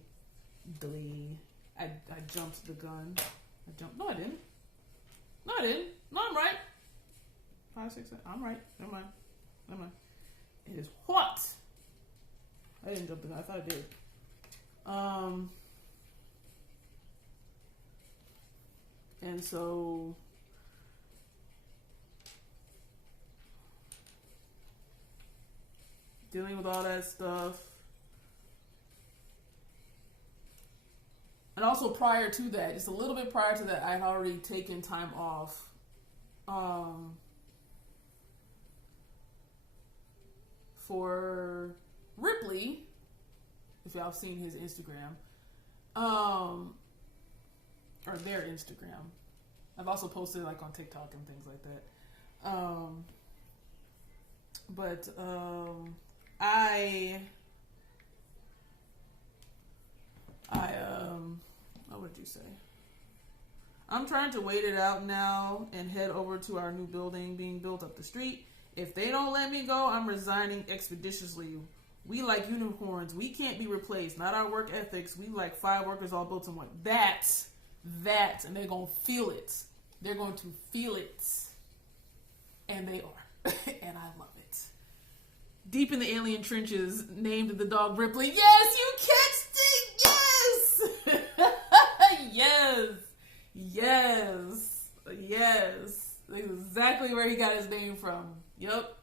I jumped the gun. No, I didn't. No, I'm right. 5, 6, 7. I'm right. Never mind. It is hot. I didn't jump the gun. I thought I did. And so dealing with all that stuff. And also prior to that, just a little bit prior to that, I had already taken time off. For Ripley, if y'all have seen his Instagram, or their Instagram. I've also posted like on TikTok and things like that. What did you say? I'm trying to wait it out now and head over to our new building being built up the street. If they don't let me go, I'm resigning expeditiously. We like unicorns. We can't be replaced. Not our work ethics. We like 5 workers all built in one. That. And they're going to feel it. They're going to feel it. And they are. And I love it. Deep in the alien trenches, named the dog Ripley. Yes, you catched it. Yes. Yes. Exactly where he got his name from. Yep.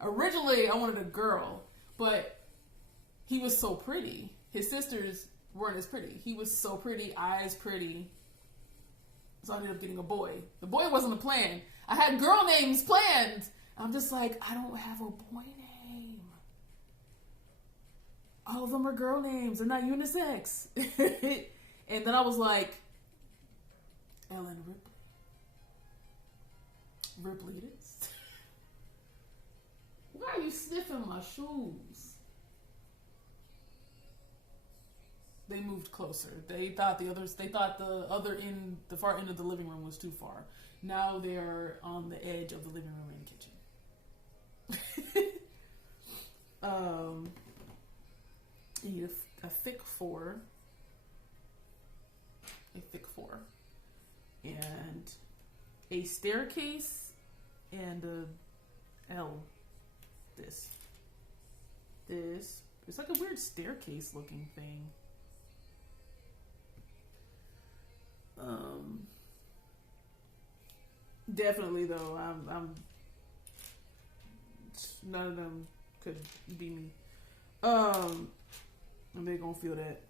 Originally, I wanted a girl, but he was so pretty. His sisters weren't as pretty. He was so pretty, eyes pretty. So I ended up getting a boy. The boy wasn't the plan. I had girl names planned. I'm just like, I don't have a boy name. All of them are girl names. They're not unisex. And then I was like, Ellen Ripley. Ripley it is. Why are you sniffing my shoes? They moved closer. They thought the far end of the living room was too far. Now they're on the edge of the living room and kitchen. You need a thick 4. And a staircase and a L. This. It's like a weird staircase looking thing. Definitely though, I'm none of them could be me. And they gonna feel that.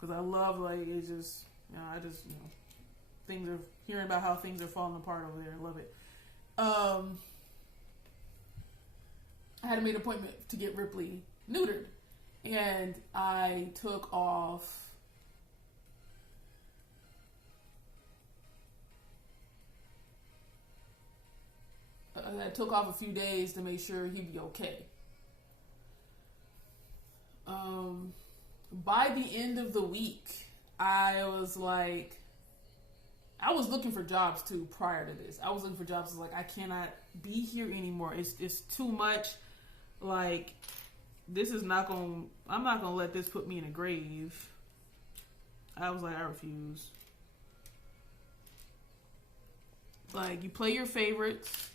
Cause I love things are hearing about how things are falling apart over there. I love it. I had to make an appointment to get Ripley neutered, and I took off. I took off a few days to make sure he'd be okay. By the end of the week, I was looking for jobs too prior to this. I was looking for jobs. I was like, I cannot be here anymore. It's too much. Like, this is not going. I'm not gonna let this put me in a grave. I was like, I refuse. Like, you play your favorites,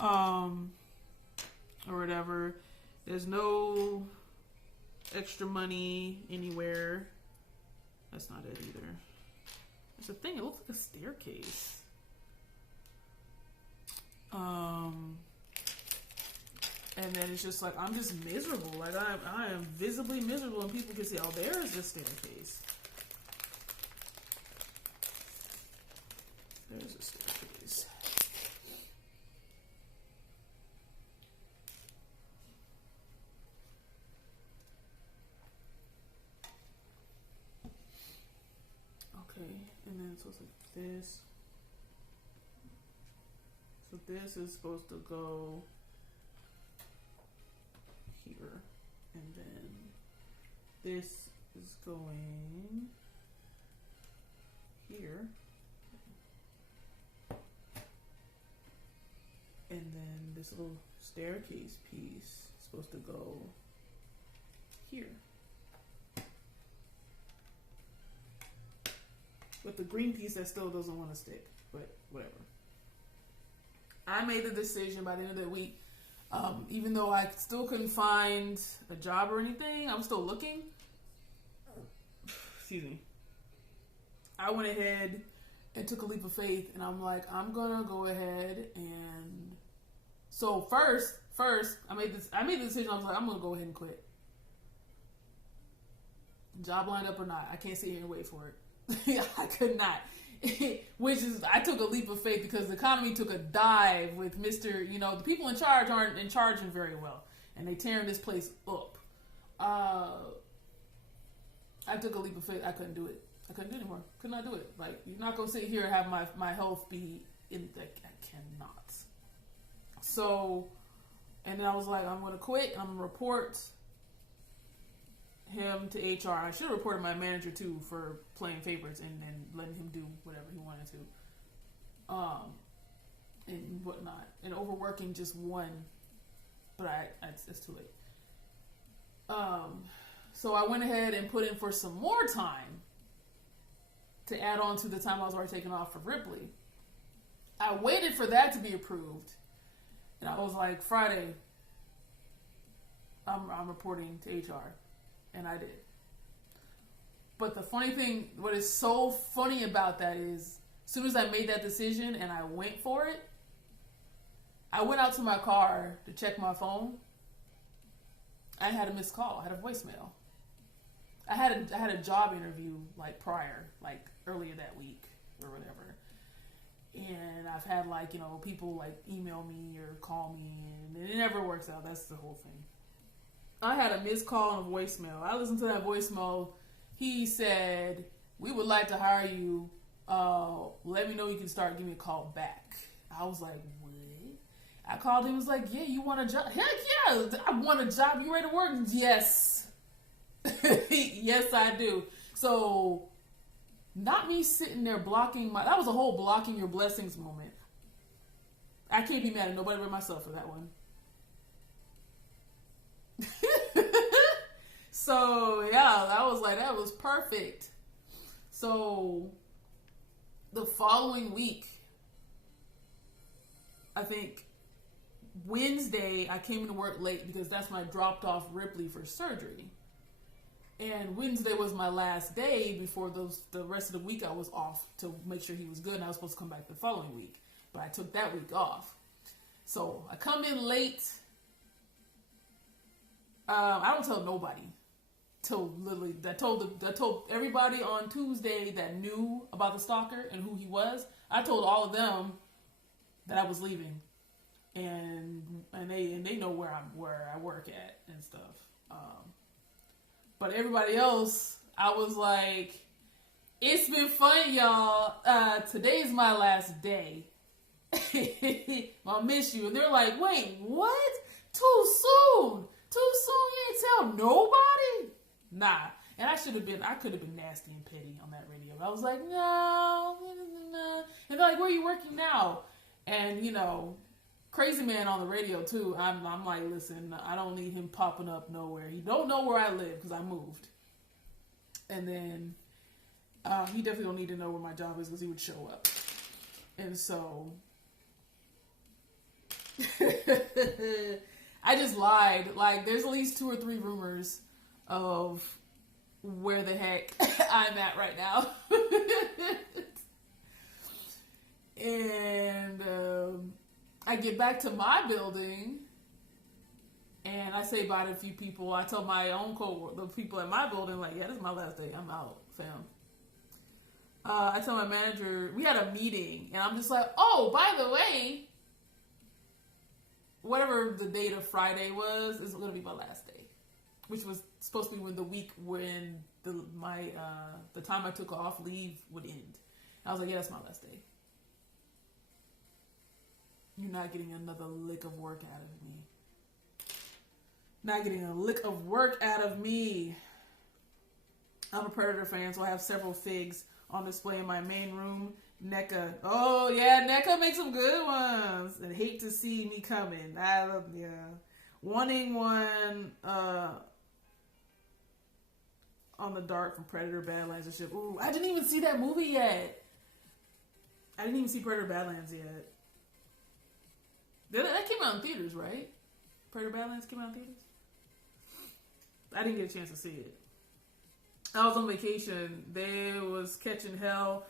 or whatever. There's no extra money anywhere. That's not it either. There's a thing. It looks like a staircase. And then it's just like, I'm just miserable. Like, I am visibly miserable, and people can say, oh, there is this staircase. There's a staircase. Okay, and then so it's like this. So this is supposed to go here, and then this is going here, and then this little staircase piece is supposed to go here. But the green piece that still doesn't want to stick, but whatever. I made the decision by the end of the week, even though I still couldn't find a job or anything, I'm still looking. Excuse me. I went ahead and took a leap of faith, and I'm like, I'm gonna go ahead and. So first, I made the decision. I was like, I'm gonna go ahead and quit. Job lined up or not, I can't sit here and wait for it. I could not. Which is, I took a leap of faith because the economy took a dive with Mr. The people in charge aren't in charge very well, and they tearing this place up. I took a leap of faith. I couldn't do it. I couldn't do it anymore. Could not do it. Like, you're not gonna sit here and have my health be in. Like, I cannot. So, and then I was like, I'm gonna quit. And I'm gonna report him to HR. I should have reported my manager too for playing favorites and letting him do whatever he wanted to, and whatnot, and overworking just one. But it's too late. So I went ahead and put in for some more time to add on to the time I was already taking off for Ripley. I waited for that to be approved, and I was like, Friday, I'm reporting to HR. And I did. But the funny thing, what is so funny about that is, as soon as I made that decision and I went for it, I went out to my car to check my phone. I had a missed call. I had a voicemail. I had a job interview prior, earlier that week or whatever. And I've had people email me or call me, and it never works out. That's the whole thing. I had a missed call and a voicemail. I listened to that voicemail. He said, "We would like to hire you. Let me know you can start. Give me a call back." I was like, "What?" I called him. He was like, "Yeah, you want a job?" Heck yeah, I want a job. You ready to work? Yes. Yes, I do. So, not me sitting there blocking that was a whole blocking your blessings moment. I can't be mad at nobody but myself for that one. So yeah, that was perfect. So the following week, I think Wednesday, I came into work late because that's when I dropped off Ripley for surgery. And Wednesday was my last day before the rest of the week I was off to make sure he was good, and I was supposed to come back the following week. But I took that week off. So I come in late. I don't tell nobody. I told everybody on Tuesday that knew about the stalker and who he was. I told all of them that I was leaving, and they know where I work at and stuff. But everybody else, I was like, it's been fun, y'all. Today's my last day. I'll miss you. And they're like, wait, what? Too soon? Too soon? You ain't tell nobody? Nah. And I could have been nasty and petty on that radio. I was like, no. And they're like, where are you working now? And, you know, crazy man on the radio too. I'm like, listen, I don't need him popping up nowhere. He don't know where I live because I moved. And then he definitely don't need to know where my job is because he would show up. And so I just lied. Like, there's at least 2 or 3 rumors of where the heck I'm at right now. And I get back to my building and I say bye to a few people. I tell my own the people at my building, like, yeah, this is my last day. I'm out, fam. I tell my manager, we had a meeting, and I'm just like, oh, by the way, whatever the date of Friday was, is going to be my last day, which was supposed to be when the time I took off leave would end. I was like, yeah, that's my last day. You're not getting another lick of work out of me. Not getting a lick of work out of me. I'm a Predator fan, so I have several figs on display in my main room. NECA. Oh, yeah, NECA makes some good ones. And hate to see me coming. Wanting one on the Dark from Predator Badlands and shit. Ooh, I didn't even see that movie yet. I didn't even see Predator Badlands yet. That came out in theaters, right? Predator Badlands came out in theaters? I didn't get a chance to see it. I was on vacation. There was catching hell.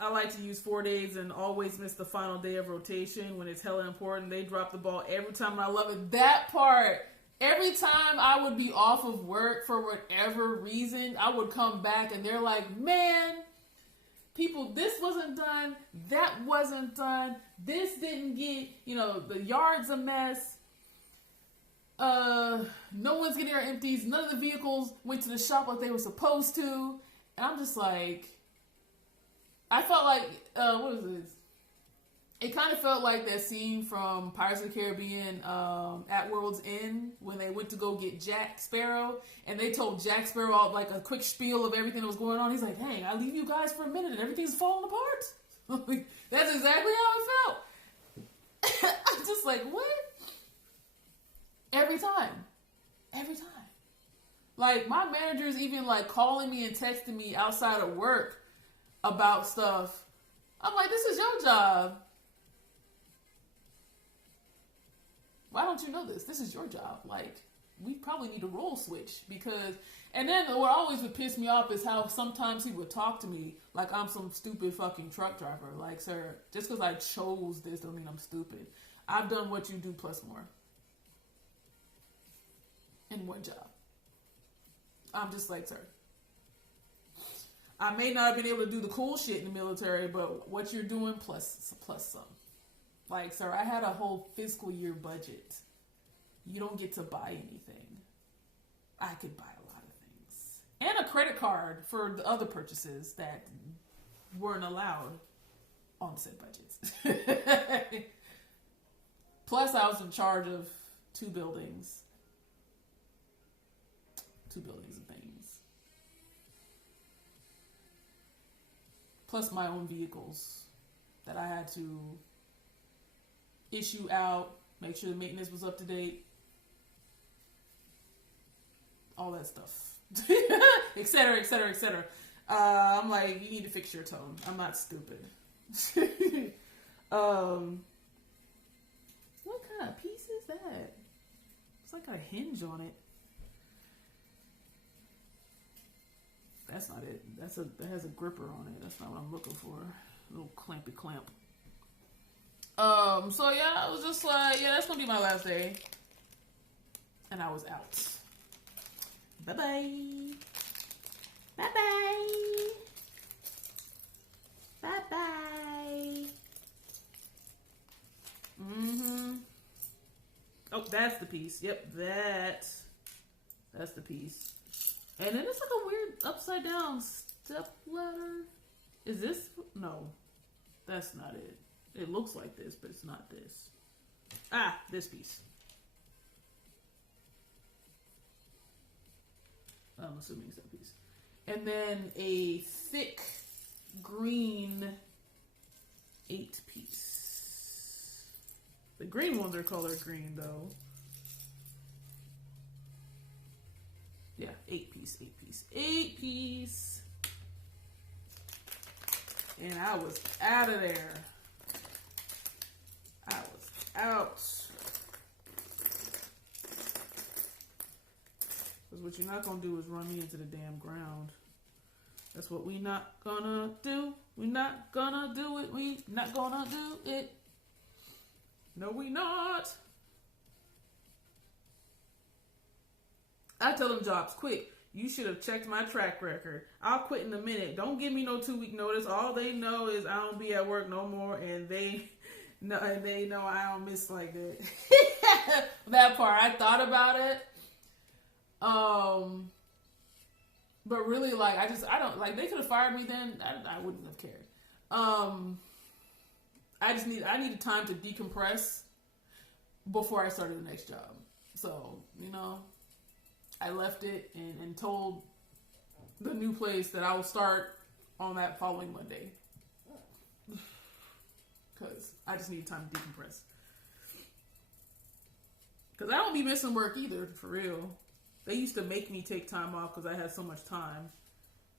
I like to use 4 days and always miss the final day of rotation when it's hella important. They drop the ball every time. I love it. That part, every time I would be off of work for whatever reason, I would come back and they're like, man, people, this wasn't done. That wasn't done. This didn't get, the yard's a mess. No one's getting our empties. None of the vehicles went to the shop like they were supposed to. And I'm just like, I felt like, what is this? It kind of felt like that scene from Pirates of the Caribbean at World's End when they went to go get Jack Sparrow and they told Jack Sparrow all, like a quick spiel of everything that was going on. He's like, "Hey, I leave you guys for a minute and everything's falling apart." That's exactly how it felt. I'm just like, what? Every time. Like, my manager's even like calling me and texting me outside of work about stuff. I'm like, this is your job. Why don't you know this? This is your job. Like, we probably need a role switch because, and then what always would piss me off is how sometimes he would talk to me like I'm some stupid fucking truck driver. Like, sir, just because I chose this don't mean I'm stupid. I've done what you do plus more. In one job. I'm just like, sir, I may not have been able to do the cool shit in the military, but what you're doing plus some. Like, sir, I had a whole fiscal year budget. You don't get to buy anything. I could buy a lot of things. And a credit card for the other purchases that weren't allowed on said budgets. Plus, I was in charge of 2 buildings. 2 buildings and things. Plus my own vehicles that I had to issue out, make sure the maintenance was up to date. All that stuff. Et cetera, et cetera, et cetera. I'm like, you need to fix your tone. I'm not stupid. What kind of piece is that? It's like a hinge on it. That's not it. That has a gripper on it. That's not what I'm looking for. A little clampy clamp. So yeah, I was just like, yeah, that's gonna be my last day. And I was out. Bye-bye. Bye-bye. Bye-bye. Oh, that's the piece. Yep, that's the piece. And then it's like a weird upside down step ladder. Is this? No, that's not it. It looks like this, but it's not this. Ah, this piece. I'm assuming it's that piece. And then a thick green 8-piece. The green ones are colored green, though. Yeah, 8-piece, 8-piece, 8-piece. And I was out of there. I was out. Because what you're not going to do is run me into the damn ground. That's what we not gonna do. We not gonna do it. We not gonna do it. No, we not. I tell them jobs, quick. You should have checked my track record. I'll quit in a minute. Don't give me no 2-week notice. All they know is I don't be at work no more, and they know I don't miss like that. That part, I thought about it. But really, like, I don't, like, they could have fired me then. I wouldn't have cared. I needed time to decompress before I started the next job. So, you know, I left it and told the new place that I will start on that following Monday. Because I just need time to decompress. Because I don't be missing work either, for real. They used to make me take time off because I had so much time.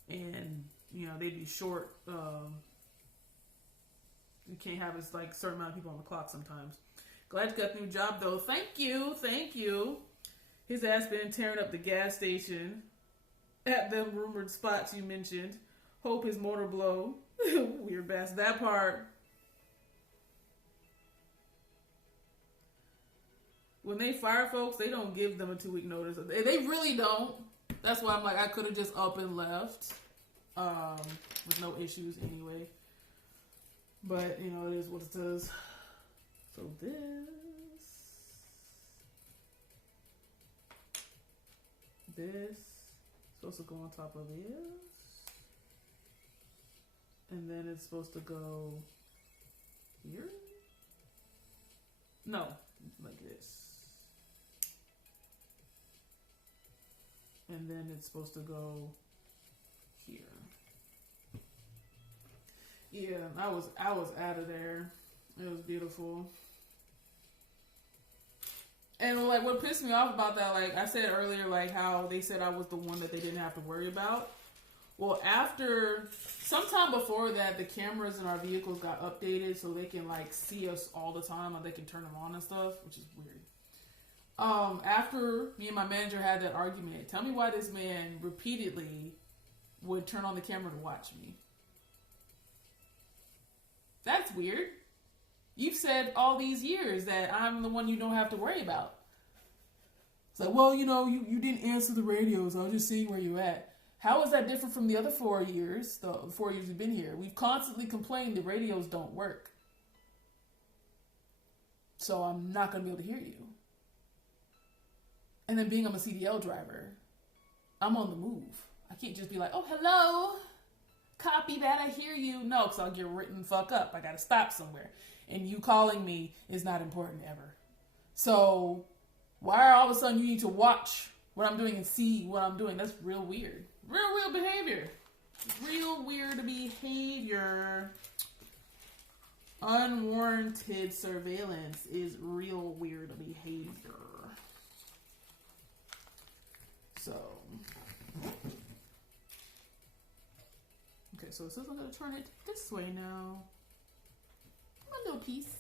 And, you know, they'd be short. You can't have this, like, certain amount of people on the clock sometimes. Glad you got the new job, though. Thank you. Thank you. His ass been tearing up the gas station at them rumored spots you mentioned. Hope his motor blow. Weird bastard. That part. When they fire folks, they don't give them a 2-week notice. They really don't. That's why I'm like, I could have just up and left. With no issues anyway. But, you know, it is what it is. So this is supposed to go on top of this. And then it's supposed to go here? No, like this. And then it's supposed to go here. Yeah, I was out of there. It was beautiful. And like what pissed me off about that, like I said earlier, like how they said I was the one that they didn't have to worry about. Well, after sometime before that, the cameras in our vehicles got updated so they can like see us all the time, or they can turn them on and stuff, which is weird. After me and my manager had that argument, tell me why this man repeatedly would turn on the camera to watch me. That's weird. You've said all these years that I'm the one you don't have to worry about. It's like, well, you know, you didn't answer the radios. I was just seeing where you at. How is that different from the other 4 years, the 4 years we've been here? We've constantly complained the radios don't work. So I'm not going to be able to hear you. And then being I'm a CDL driver, I'm on the move. I can't just be like, oh, hello. Copy that, I hear you. No, because I'll get written fuck up. I got to stop somewhere. And you calling me is not important ever. So why all of a sudden you need to watch what I'm doing and see what I'm doing? That's real weird. Real behavior. Real weird behavior. Unwarranted surveillance is real weird behavior. So, okay, so it says I'm going to turn it this way now. A little piece.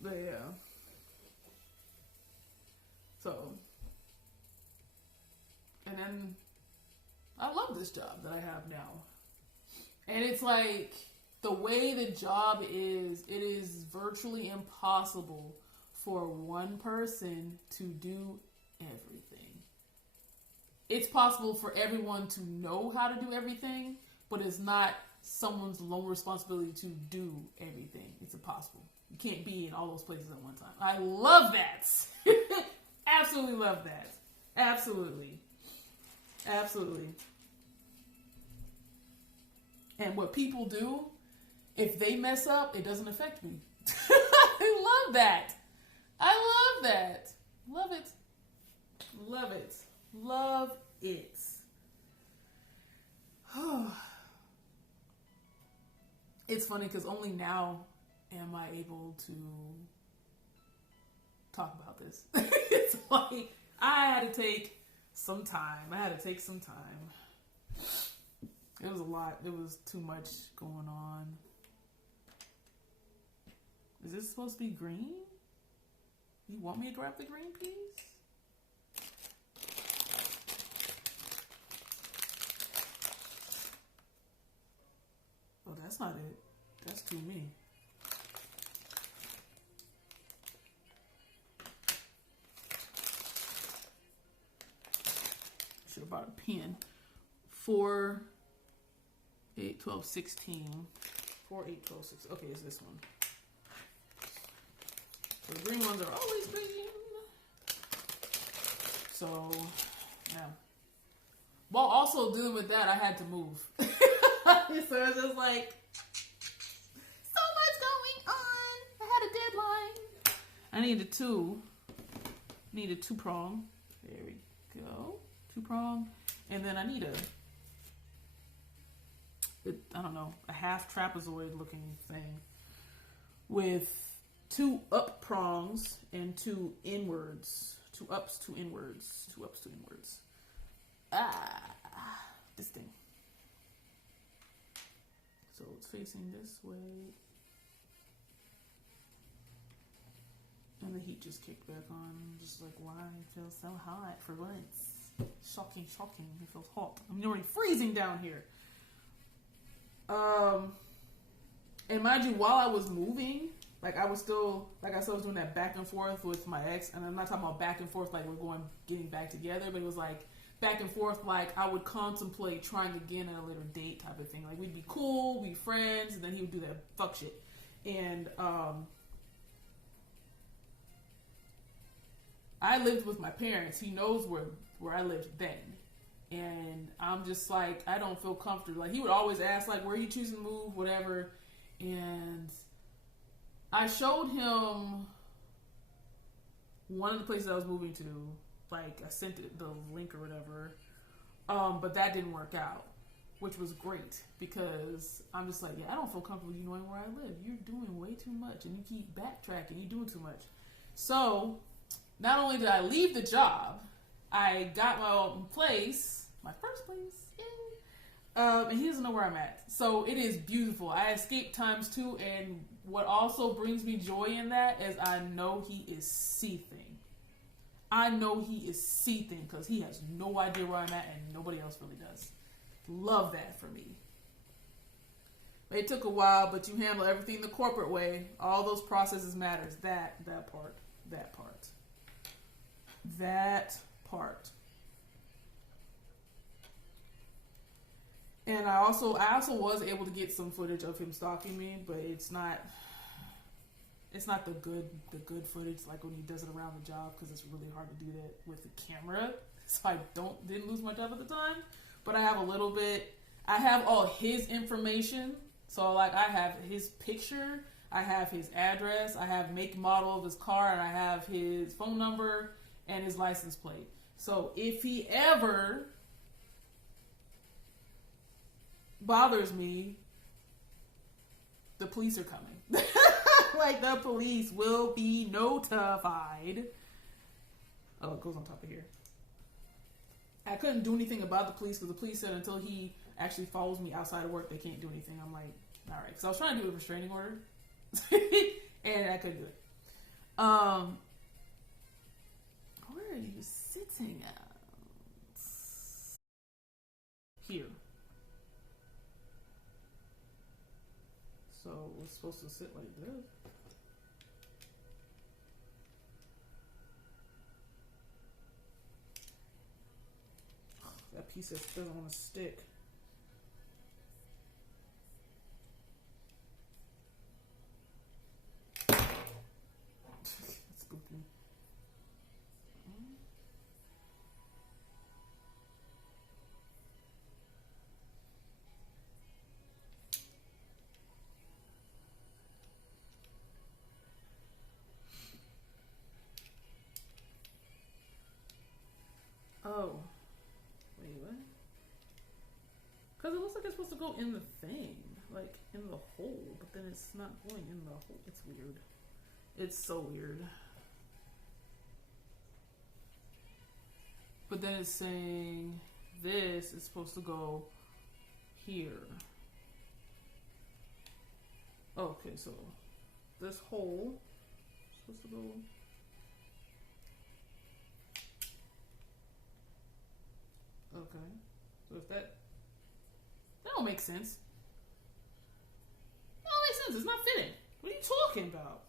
But yeah. So, and then I love this job that I have now. And it's like, the way the job is, it is virtually impossible for one person to do everything. It's possible for everyone to know how to do everything, but it's not someone's lone responsibility to do everything. It's impossible. You can't be in all those places at one time. I love that. Absolutely love that. Absolutely. Absolutely. And what people do, if they mess up, it doesn't affect me. I love that. I love that. Love it. Love it. Love it. It's funny because only now am I able to talk about this. It's like I had to take some time. It was a lot. It was too much going on. Is this supposed to be green? You want me to grab the green piece? Oh, that's not it. That's too me. Should have bought a pen. 4, 8, 12, 16. 4, 8, 12, 16. Okay, it's this one. So the green ones are always green. So, yeah. While also dealing with that, I had to move. So it's just like, so much going on. I had a deadline. I needed two. Needed 2-prong. There we go. 2-prong. And then I need a half trapezoid looking thing with 2 up prongs and 2 inwards. 2 ups, 2 inwards. 2 ups, 2 inwards. This thing. So it's facing this way. And the heat just kicked back on. I'm just like, why it feels so hot for once? Shocking. It feels hot. I'm already freezing down here. And mind you, while I was moving, like I was still, like I said, I was doing that back and forth with my ex. And I'm not talking about back and forth like we're getting back together, but it was like back and forth like I would contemplate trying again at a later date type of thing. Like we'd be cool, we'd be friends, and then he would do that fuck shit. And I lived with my parents. He knows where I lived then. And I'm just like, I don't feel comfortable. Like he would always ask like, where are you choosing to move, whatever. And I showed him one of the places I was moving to. Like I sent it, the link or whatever. But that didn't work out, which was great because I'm just like, yeah, I don't feel comfortable you knowing where I live. You're doing way too much and you keep backtracking. You're doing too much. So not only did I leave the job, I got my own place, my first place, and he doesn't know where I'm at. So it is beautiful. I escaped ×2, and what also brings me joy in that is I know he is seething. Because he has no idea where I'm at, and nobody else really does. Love that for me. It took a while, but you handle everything the corporate way. All those processes matters. That part. And I also was able to get some footage of him stalking me, but it's not the good footage like when he does it around the job, because it's really hard to do that with the camera. So I didn't lose my job at the time, but I have a little bit. I have all his information, so like I have his picture, I have his address, I have make, model of his car, and I have his phone number and his license plate. So if he ever bothers me, the police are coming. Like the police will be notified. Oh, it goes on top of here. I couldn't do anything about the police because the police said until he actually follows me outside of work, they can't do anything. I'm like, all right. Because I was trying to do a restraining order. And I couldn't do it. Where are you sitting at? Here. So we're supposed to sit like this. That piece doesn't want to stick. That spooked me. Oh. Wait, what? Because it looks like it's supposed to go in the thing. like in the hole, but then it's not going in the hole. It's weird. It's so weird. But then it's saying this is supposed to go here. Okay, so this hole is supposed to go. Okay, so if that don't make sense. That don't make sense. It's not fitting. What are you talking about?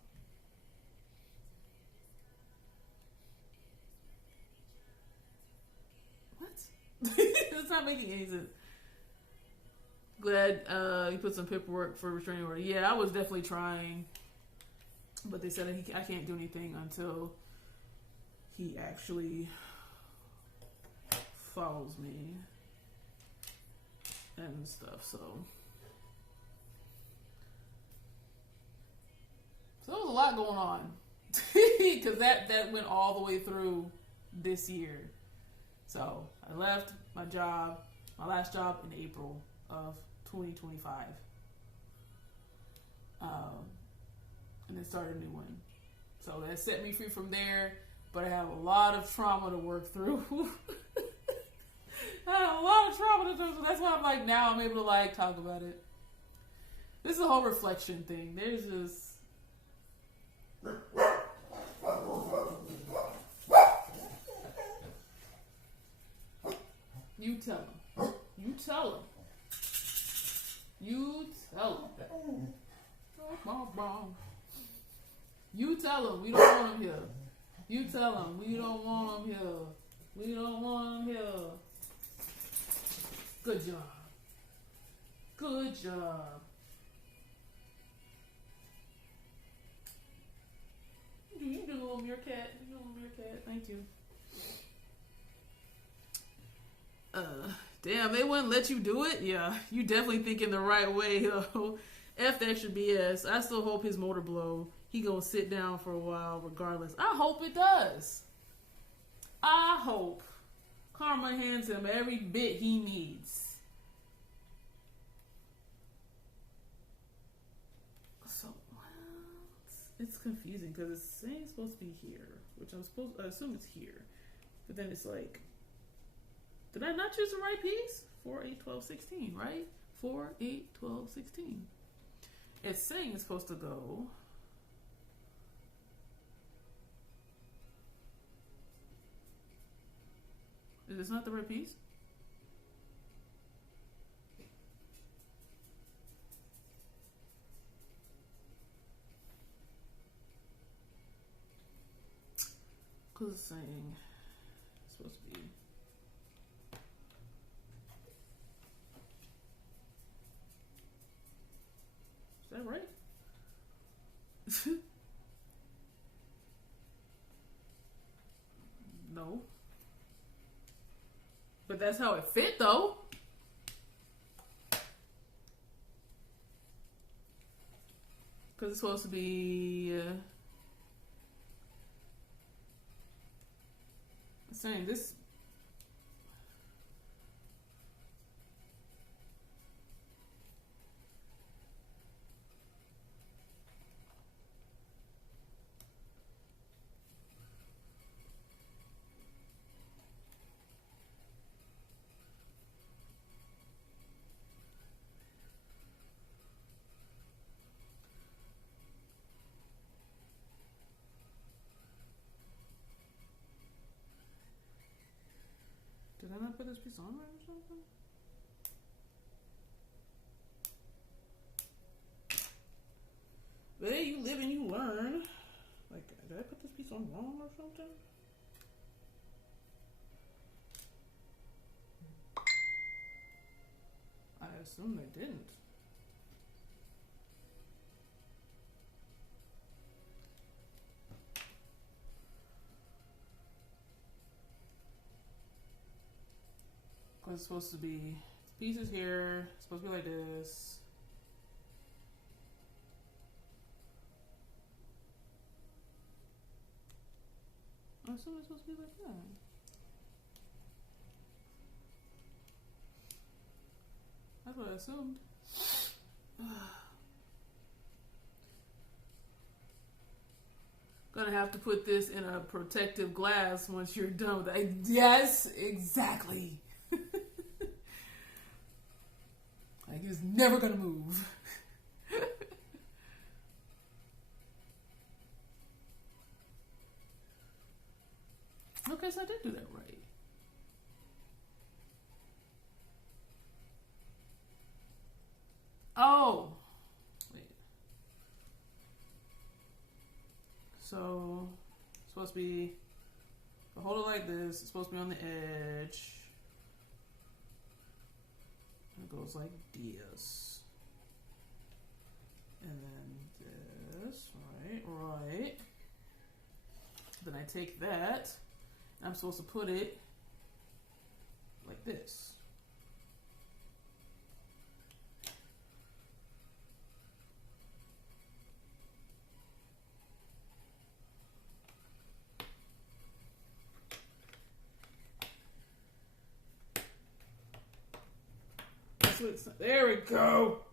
What? It's not making any sense. Glad you put some paperwork for restraining order. Yeah, I was definitely trying, but they said I can't do anything until he actually follows me and stuff. So there was a lot going on because that went all the way through this year. So I left my last job in April of 2025, and then started a new one. So that set me free from there, but I have a lot of trauma to work through. I have a lot of trauma to do, so that's why I'm like, now I'm able to like talk about it. This is a whole reflection thing. There's just you tell him. You tell him. You tell him. You tell him we don't want him here. You tell him we don't want him here. We don't want him here. Good job. Good job. You do a little meerkat. You do a little meerkat. Thank you. Damn, they wouldn't let you do it? Yeah, you definitely thinking the right way, though. F the extra BS. I still hope his motor blow. He gonna sit down for a while regardless. I hope it does. I hope karma hands him every bit he needs. So, well, it's confusing because it's saying it's supposed to be here, which I assume it's here. But then it's like, did I not choose the right piece? 4, 8, 12, 16, right? 4, 8, 12, 16. It's saying it's supposed to go. Is this not the right piece? Because it's saying it's supposed to be. Is that right? No. But that's how it fit, though. Because it's supposed to be saying this. Did I not put this piece on right or something? But hey, you live and you learn. Like, did I put this piece on wrong or something? I assume they didn't. Because it's supposed to be pieces here. It's supposed to be like this. I assume it's supposed to be like that. That's what I assumed. Gonna have to put this in a protective glass once you're done with it. Yes, exactly. Like it's never gonna move. Okay, so I did do that right. Oh, wait. So, it's supposed to be, so hold it like this. It's supposed to be on the edge. It goes like this. And then this, right. Then I take that, and I'm supposed to put it like this. There we go.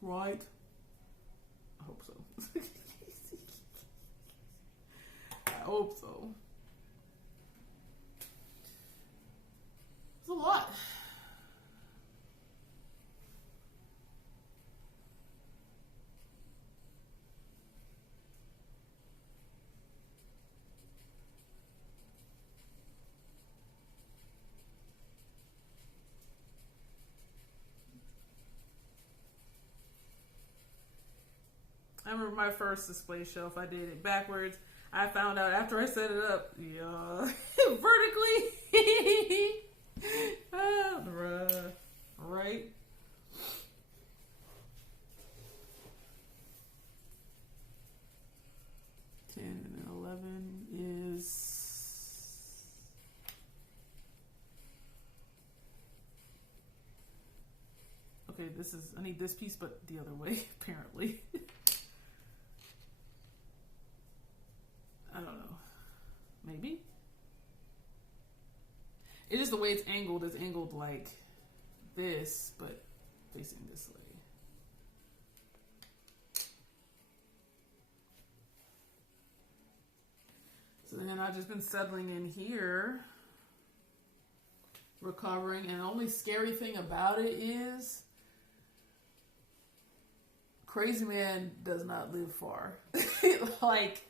Right. I hope so. I hope so. It's a lot. I remember my first display shelf, I did it backwards. I found out after I set it up, vertically. Right? And then 11 is... Okay, this is... I need this piece, but the other way, apparently. I don't know. Maybe? It is the way it's angled. It's angled like this, but facing this way. So then I've just been settling in here, recovering, and the only scary thing about it is Crazy Man does not live far. Like,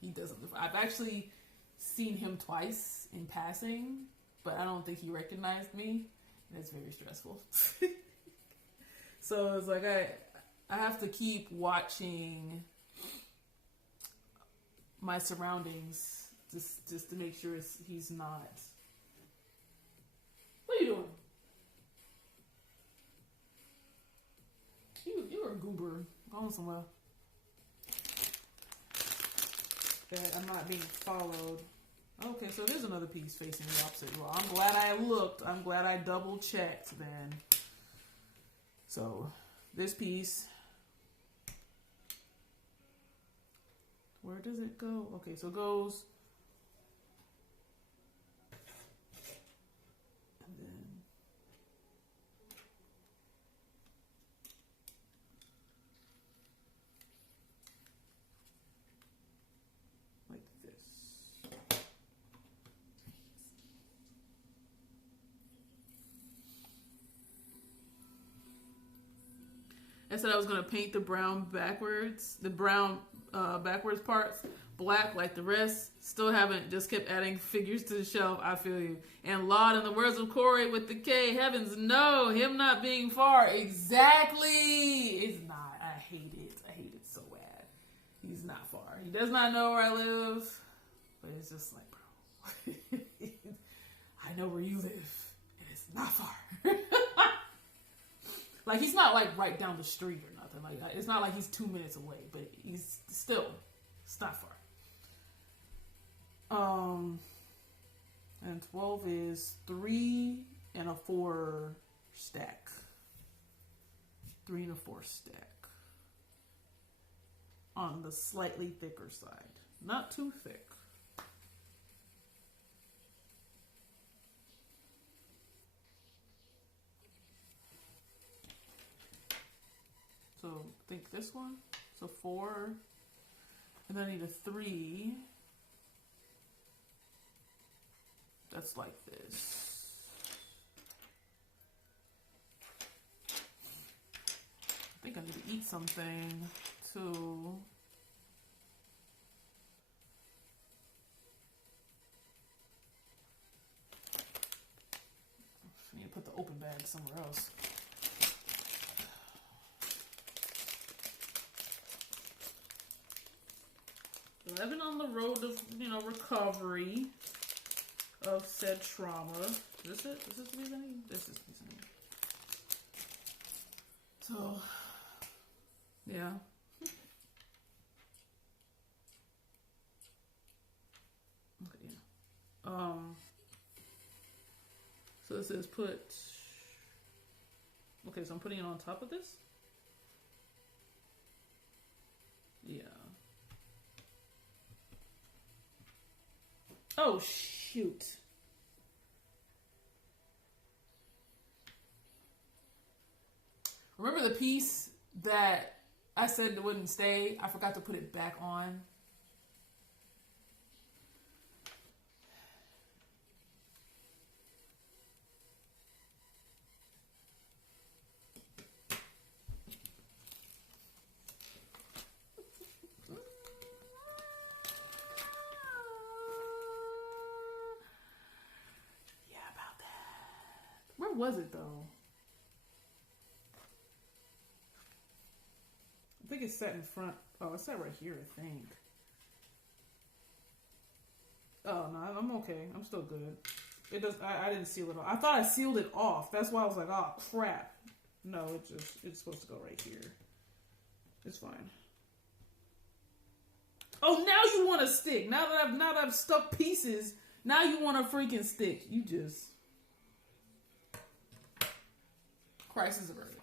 he doesn't live. I've actually seen him twice in passing, but I don't think he recognized me, and it's very stressful. So it's like I have to keep watching my surroundings just to make sure he's not. What are you doing? You were a goober going somewhere. That I'm not being followed. Okay, so there's another piece facing the opposite. Well, I'm glad I looked. I'm glad I double checked then. So this piece, where does it go? Okay, so it goes, and then like this. I said I was going to paint the brown backwards, backwards parts black like the rest. Still haven't, just kept adding figures to the shelf. I feel you. And Laud, in the words of Corey with the K, heavens no, him not being far. Exactly. It's not. I hate it. I hate it so bad. He's not far. He does not know where I live. But it's just like, bro, I know where you live. And it's not far. Like, he's not, like, right down the street or nothing. Like, it's not like he's 2 minutes away, but he's still, it's not far. And 12 is 3 and a 4 stack. 3 and a 4 stack. On the slightly thicker side. Not too thick. this one. So 4. And then I need a 3. That's like this. I think I need to eat something too. I need to put the open bag somewhere else. So I've been on the road of, recovery of said trauma. Is this it? Is this the piece I need? This is the piece I need. So, yeah. Okay, yeah. So it says put. Okay, so I'm putting it on top of this. Yeah. Oh, shoot. Remember the piece that I said it wouldn't stay? I forgot to put it back on. Where was it though? I think it's set in front. Oh, it's set right here, I think. Oh no, I'm okay. I'm still good. It does. I didn't seal it off. I thought I sealed it off. That's why I was like, oh crap. No, it's supposed to go right here. It's fine. Oh, now you want a stick. Now that I've stuck pieces, now you want a freaking stick. You just. Crisis averted.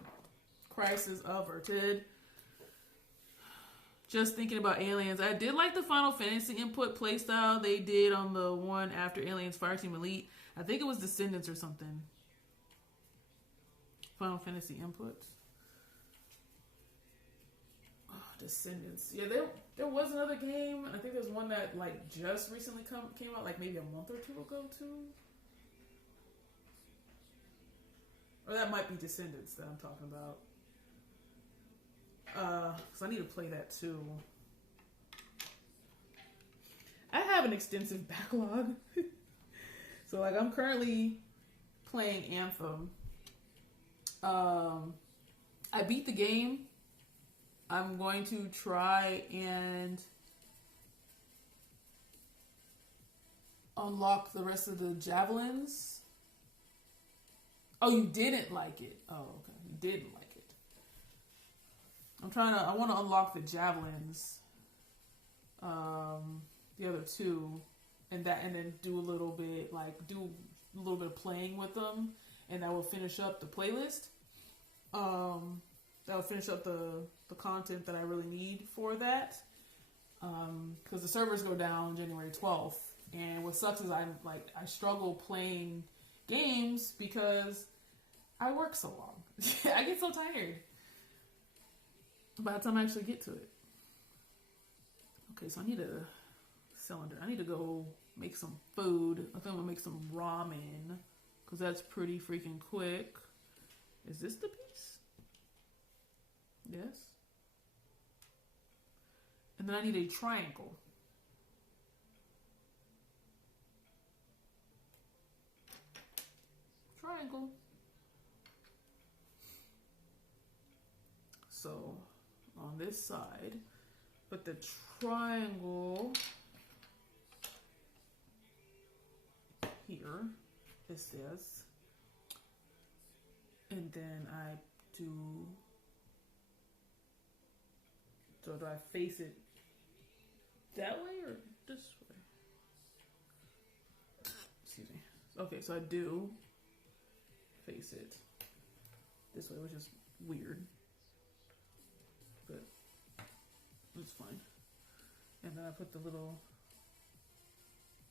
Crisis averted. Just thinking about Aliens. I did like the Final Fantasy input playstyle they did on the one after Aliens Fireteam Elite. I think it was Descendants or something. Final Fantasy inputs. Oh, Descendants. Yeah, there was another game. I think there's one that like just recently came out, like maybe a month or 2 ago too. Or that might be Descendants that I'm talking about. Because I need to play that too. I have an extensive backlog. So like I'm currently playing Anthem. I beat the game. I'm going to try and unlock the rest of the javelins. Oh, you didn't like it. Oh, okay. You didn't like it. I want to unlock the javelins. The other 2. And then do a little bit of playing with them. And that will finish up the playlist. That will finish up the content that I really need for that. Because the servers go down January 12th. And what sucks is I struggle playing games because I work so long. I get so tired by the time I actually get to it. Okay, so I need a cylinder. I need to go make some food. I think I'm gonna make some ramen because that's pretty freaking quick. Is this the piece? Yes. And then I need a triangle. Triangle. So on this side, put the triangle here. Is this. And then I do. So do I face it that way or this way? Excuse me. Okay, so I do face it this way, which is weird, but it's fine. And then I put the little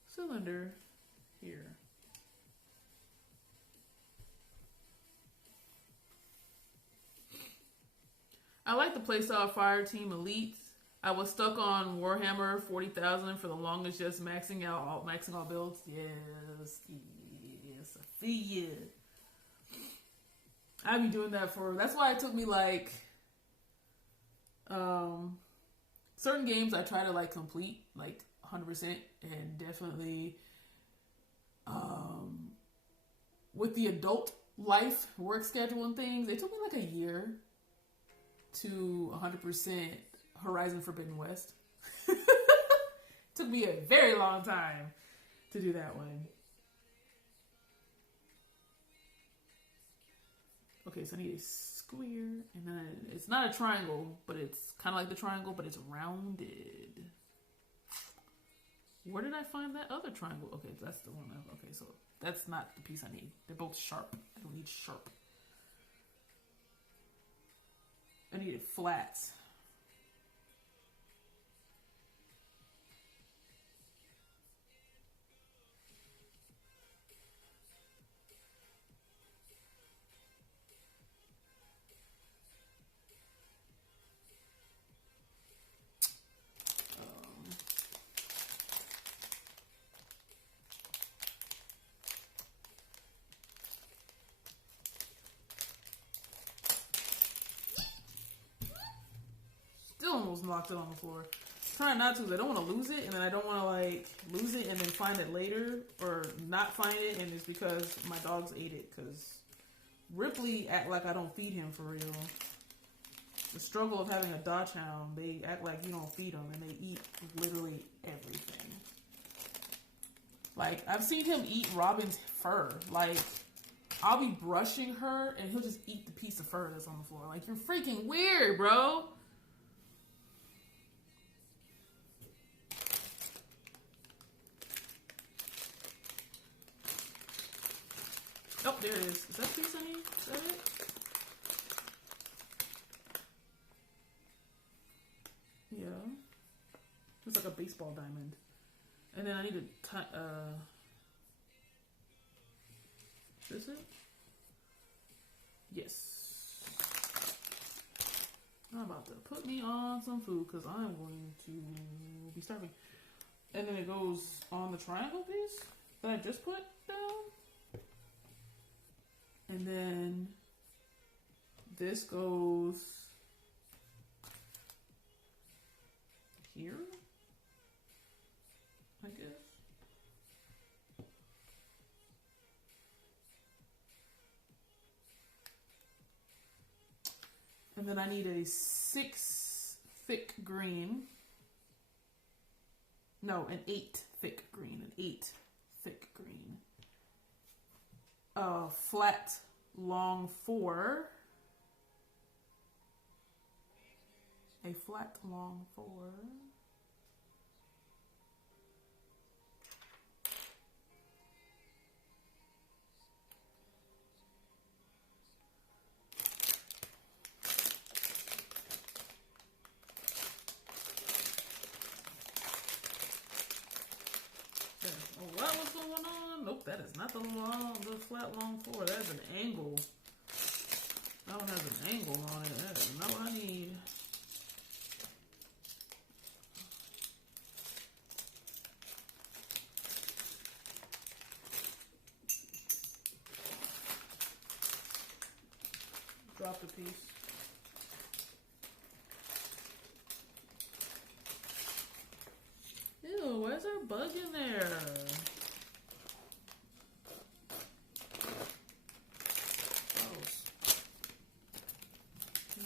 cylinder here. I like the playstyle Fireteam Elite. I was stuck on Warhammer 40,000 for the longest, just maxing all builds. Yes, I feel you. I be doing that that's why it took me like certain games I try to like complete like 100%, and definitely with the adult life work schedule and things, it took me like a year to 100% Horizon Forbidden West. Took me a very long time to do that one. Okay, so I need a square, and then it's not a triangle, but it's kind of like the triangle, but it's rounded. Where did I find that other triangle? Okay, that's the one. Okay, so that's not the piece I need. They're both sharp. I don't need sharp. I needed flats. Almost knocked it on the floor. Trying not to, because I don't want to lose it, and then I don't want to like lose it and then find it later, or not find it, and it's because my dogs ate it. Because Ripley act like I don't feed him for real. The struggle of having a Dachshund, they act like you don't feed them, and they eat literally everything. Like I've seen him eat Robin's fur. Like I'll be brushing her, and he'll just eat the piece of fur that's on the floor. Like you're freaking weird, bro. Oh, there it is. Is that piece I need? Is that it? Yeah. It's like a baseball diamond. And then I need to is it? Yes. I'm about to put me on some food because I'm going to be starving. And then it goes on the triangle piece that I just put down. And then this goes here, I guess. And then I need a 6 thick green. No, an 8 thick green. An 8 thick green. Flat long 4. A flat long 4. What was going on? Nope, that is not the flat long 4. That is an angle. That one has an angle on it. That is not what I need. Drop the piece. Ew, where's our bug in there?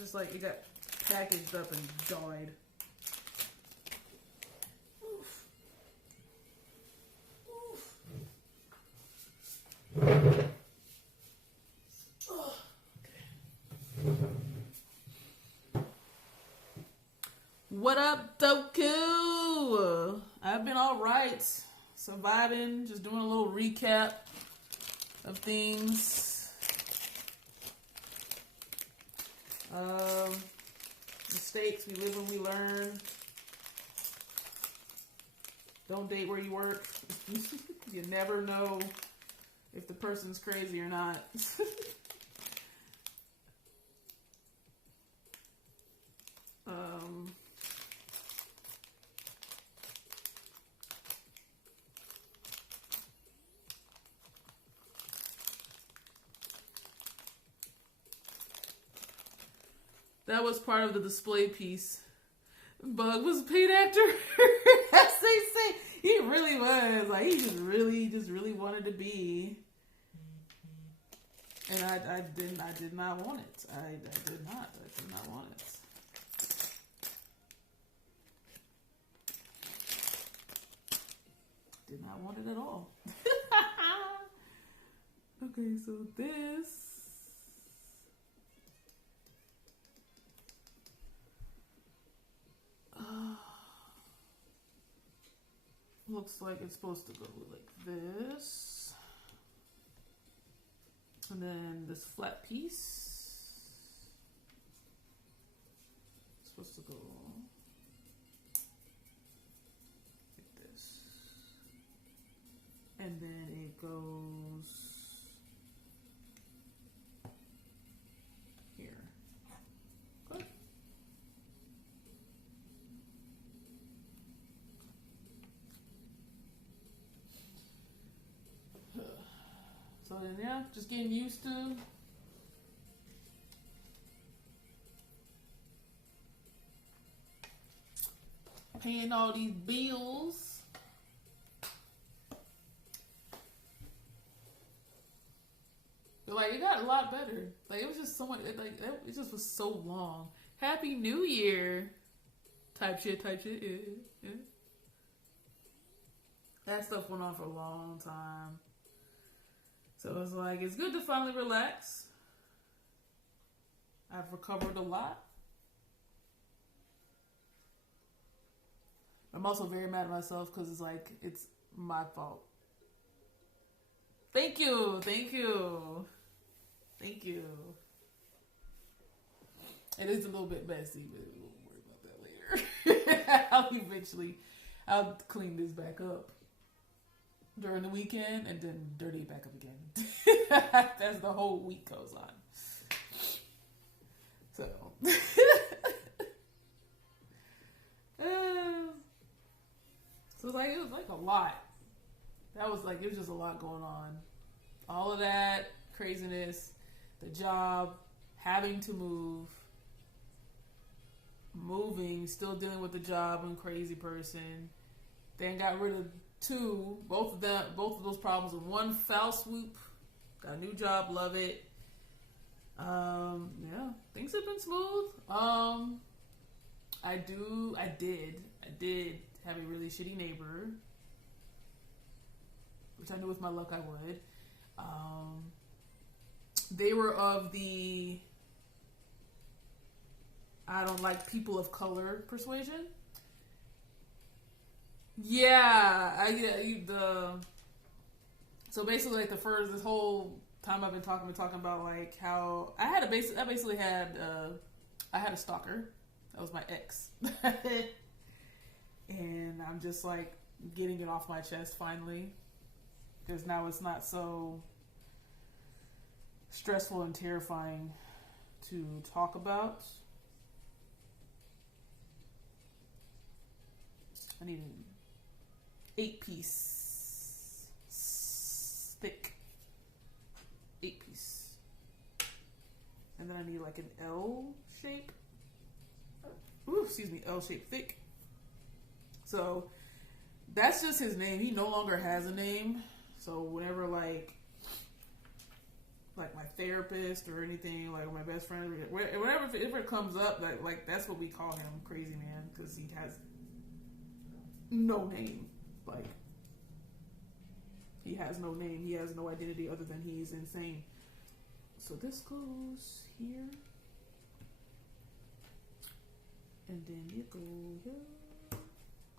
It's like it got packaged up and died. Oof. Oof. Oh, okay. What up, Doku? I've been alright. Surviving, just doing a little recap of things. Mistakes, we live and we learn. Don't date where you work. You never know if the person's crazy or not. That was part of the display piece. Bug was a paid actor. As they say. He really was. Like, he just really wanted to be. And I did not want it. I did not want it. Did not want it at all. Okay, so this looks like it's supposed to go like this. And then this flat piece is supposed to go like this. And then it goes here. Good. So then, yeah, just getting used to paying all these bills. But like, it got a lot better. Like, it was just so much. It just was so long. Happy New Year, type shit. Yeah. That stuff went on for a long time. So it's like, it's good to finally relax. I've recovered a lot. I'm also very mad at myself because it's like, it's my fault. Thank you. It is a little bit messy, but we won't worry about that later. I'll clean this back up during the weekend and then dirty it back up again. As the whole week goes on. So so it was like a lot. It was just a lot going on. All of that craziness, the job, having to moving, still dealing with the job and crazy person. Then got rid of both of those problems in one foul swoop. Got a new job, love it. Yeah, things have been smooth. I did have a really shitty neighbor, which I knew with my luck I would. They were of the I don't like people of color persuasion. So basically, like this whole time I've been talking about like how I had a stalker. That was my ex. And I'm just like getting it off my chest finally, because now it's not so stressful and terrifying to talk about. I need an 8-piece thick 8-piece, and then I need like an L shape. L shape thick. So that's just his name. He no longer has a name. So whenever like my therapist or anything, like my best friend, whatever, if it comes up, like that's what we call him, Crazy Man, because he has no name. Like, he has no name. He has no identity other than he's insane. So this goes here, and then you go here.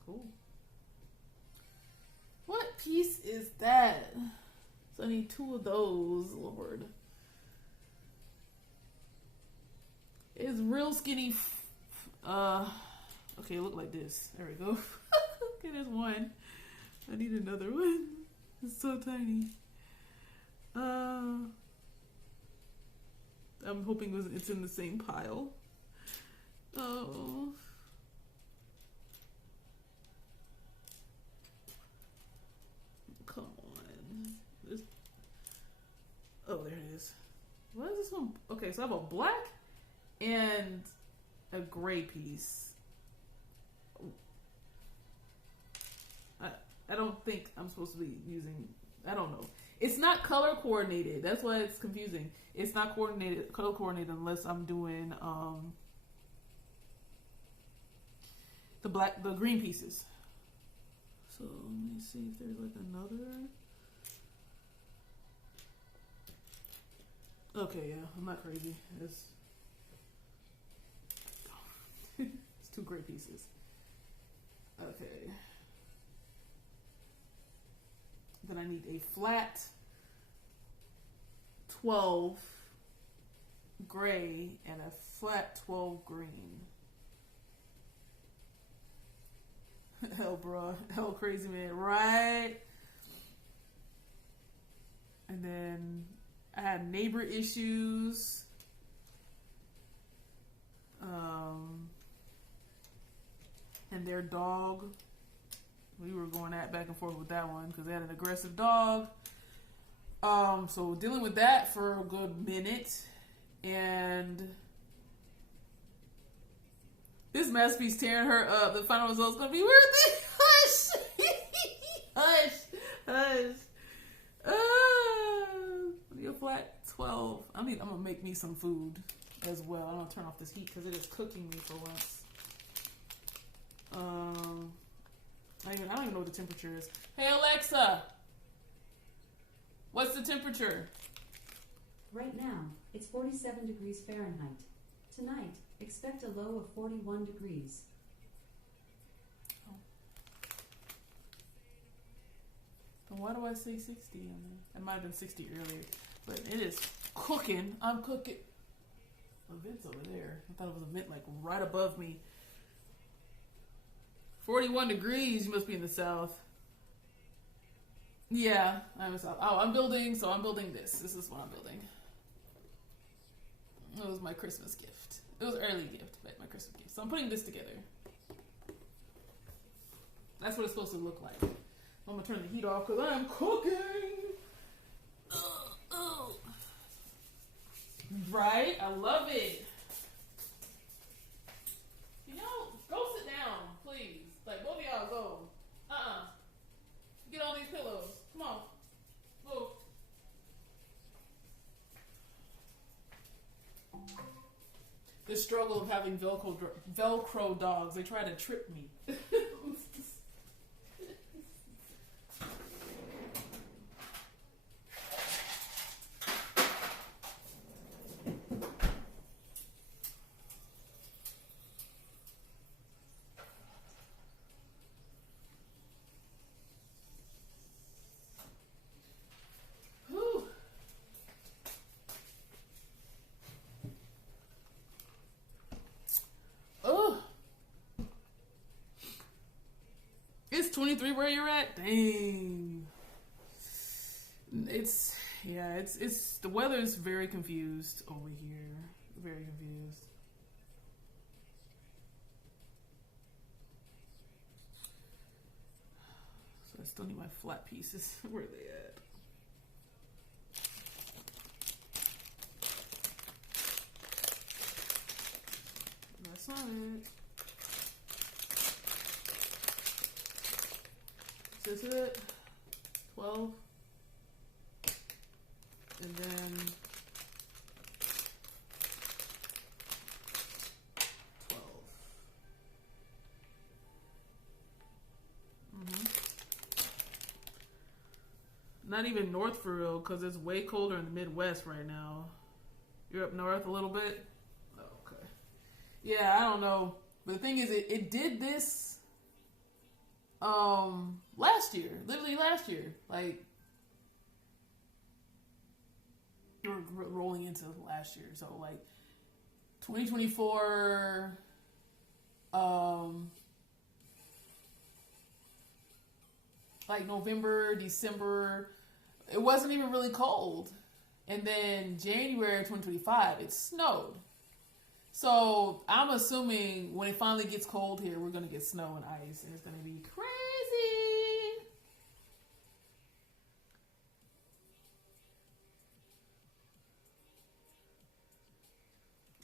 Cool. What piece is that? So I need 2 of those, Lord. It's real skinny. Okay, look like this. There we go. Okay, there's one. I need another one. It's so tiny. I'm hoping it's in the same pile. Oh. Come on. Oh, there it is. What is this one? Okay, so I have a black and a gray piece. I don't think I'm supposed to be using, I don't know. It's not color coordinated. That's why it's confusing. It's not color coordinated unless I'm doing the green pieces. So let me see if there's like another. Okay, yeah, I'm not crazy. It's 2 gray pieces. Okay. Then I need a flat 12 gray and a flat 12 green. Hell, bro. Hell, crazy man. Right? And then I had neighbor issues. And their dog. We were going back and forth with that one because they had an aggressive dog. So dealing with that for a good minute. And this masterpiece tearing her up. The final result's gonna be worth it. Hush. Hush. I need a flat 12. I'm gonna make me some food as well. I'm gonna turn off this heat because it is cooking me for once. I don't even know what the temperature is. Hey Alexa, what's the temperature? Right now, it's 47 degrees Fahrenheit. Tonight, expect a low of 41 degrees. Oh. And why do I say 60 on there? It might have been 60 earlier, but it is cooking. I'm cooking. A vent's over there. I thought it was a vent like right above me. 41 degrees, you must be in the south. Yeah, I'm in the south. Oh, I'm building this. This is what I'm building. It was my Christmas gift. It was early gift, but my Christmas gift. So I'm putting this together. That's what it's supposed to look like. I'm gonna turn the heat off because I'm cooking. Right? I love it. You know, go sit down, please. Like, both of y'all go. Get on these pillows. Come on. Move. The struggle of having Velcro dogs. They try to trip me. It's 23 where you're at? Dang. It's the weather is very confused over here. Very confused. So I still need my flat pieces. Where are they at? That's not it. Is this it? 12. And then 12. Not even north for real, because it's way colder in the Midwest right now. You're up north a little bit? Oh, okay. Yeah, I don't know. But the thing is, it did this last year. Literally last year. Like, we're rolling into last year. So, like, 2024, like November, December, it wasn't even really cold. And then January 2025, it snowed. So I'm assuming when it finally gets cold here, we're going to get snow and ice, and it's going to be crazy.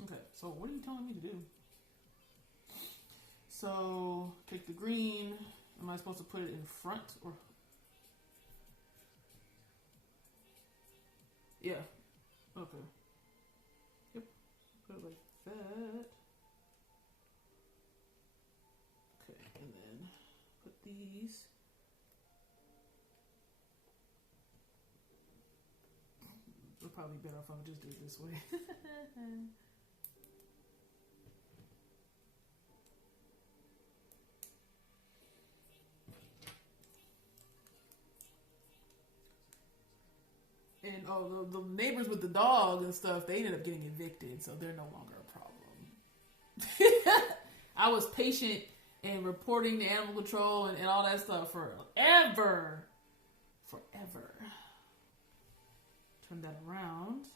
Okay, So what are you telling me to do? So take the green. Am I supposed to put it in front or? Yeah. Okay. Yep. Put it like that. Okay, and then put these. It'll probably be better if I just do it this way. And the neighbors with the dog and stuff, they ended up getting evicted, so they're no longer a problem. I was patient and reporting to animal control and all that stuff forever. Forever. Turn that around.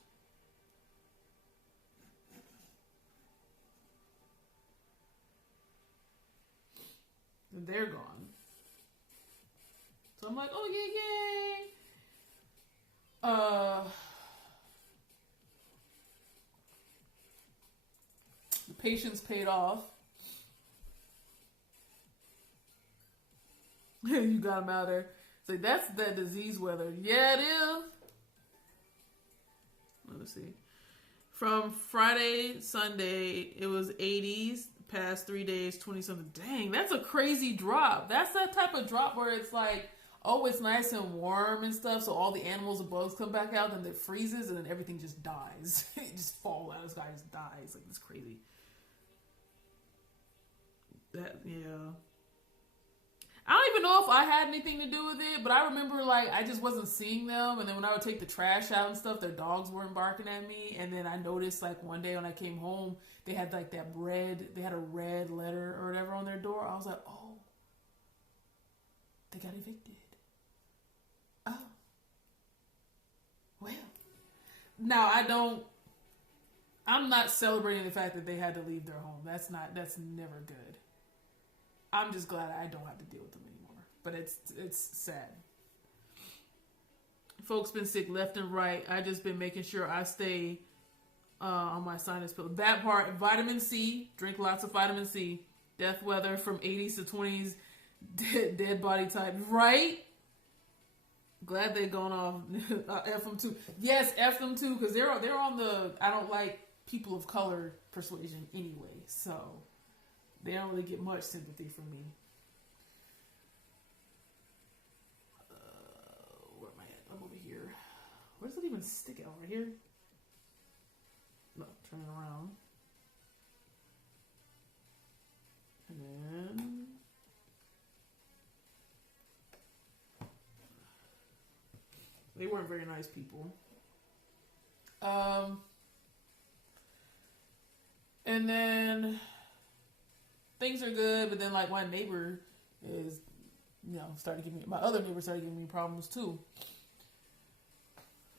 And they're gone. So I'm like, oh, yay. The patience paid off. You got him out there. So that's that disease weather. Yeah, it is. Let me see. From Friday, Sunday, it was 80s. The past 3 days, 20 something. Dang, that's a crazy drop. That's that type of drop where it's like, oh, it's nice and warm and stuff, so all the animals and bugs come back out, and it freezes, and then everything just dies. It just falls out. This guy just dies. Like, it's crazy. That, yeah. I don't even know if I had anything to do with it, but I remember, like, I just wasn't seeing them, and then when I would take the trash out and stuff, their dogs weren't barking at me, and then I noticed, like, one day when I came home, they had, like, they had a red letter or whatever on their door. I was like, oh, they got evicted. Oh. Well. Now, I'm not celebrating the fact that they had to leave their home. That's never good. I'm just glad I don't have to deal with them anymore. But it's sad. Folks been sick left and right. I just been making sure I stay on my sinus pill. That part, vitamin C, drink lots of vitamin C. Death weather from 80s to 20s, dead body type. Right? Glad they've gone off. F them too. Yes, F them too, because they're on the I don't like people of color persuasion anyway. So they don't really get much sympathy from me. Where am I at? I'm over here. Where does it even stick out? Right here? No, turn it around. And then they weren't very nice people. And then things are good, but then like my neighbor is, my other neighbor started giving me problems too.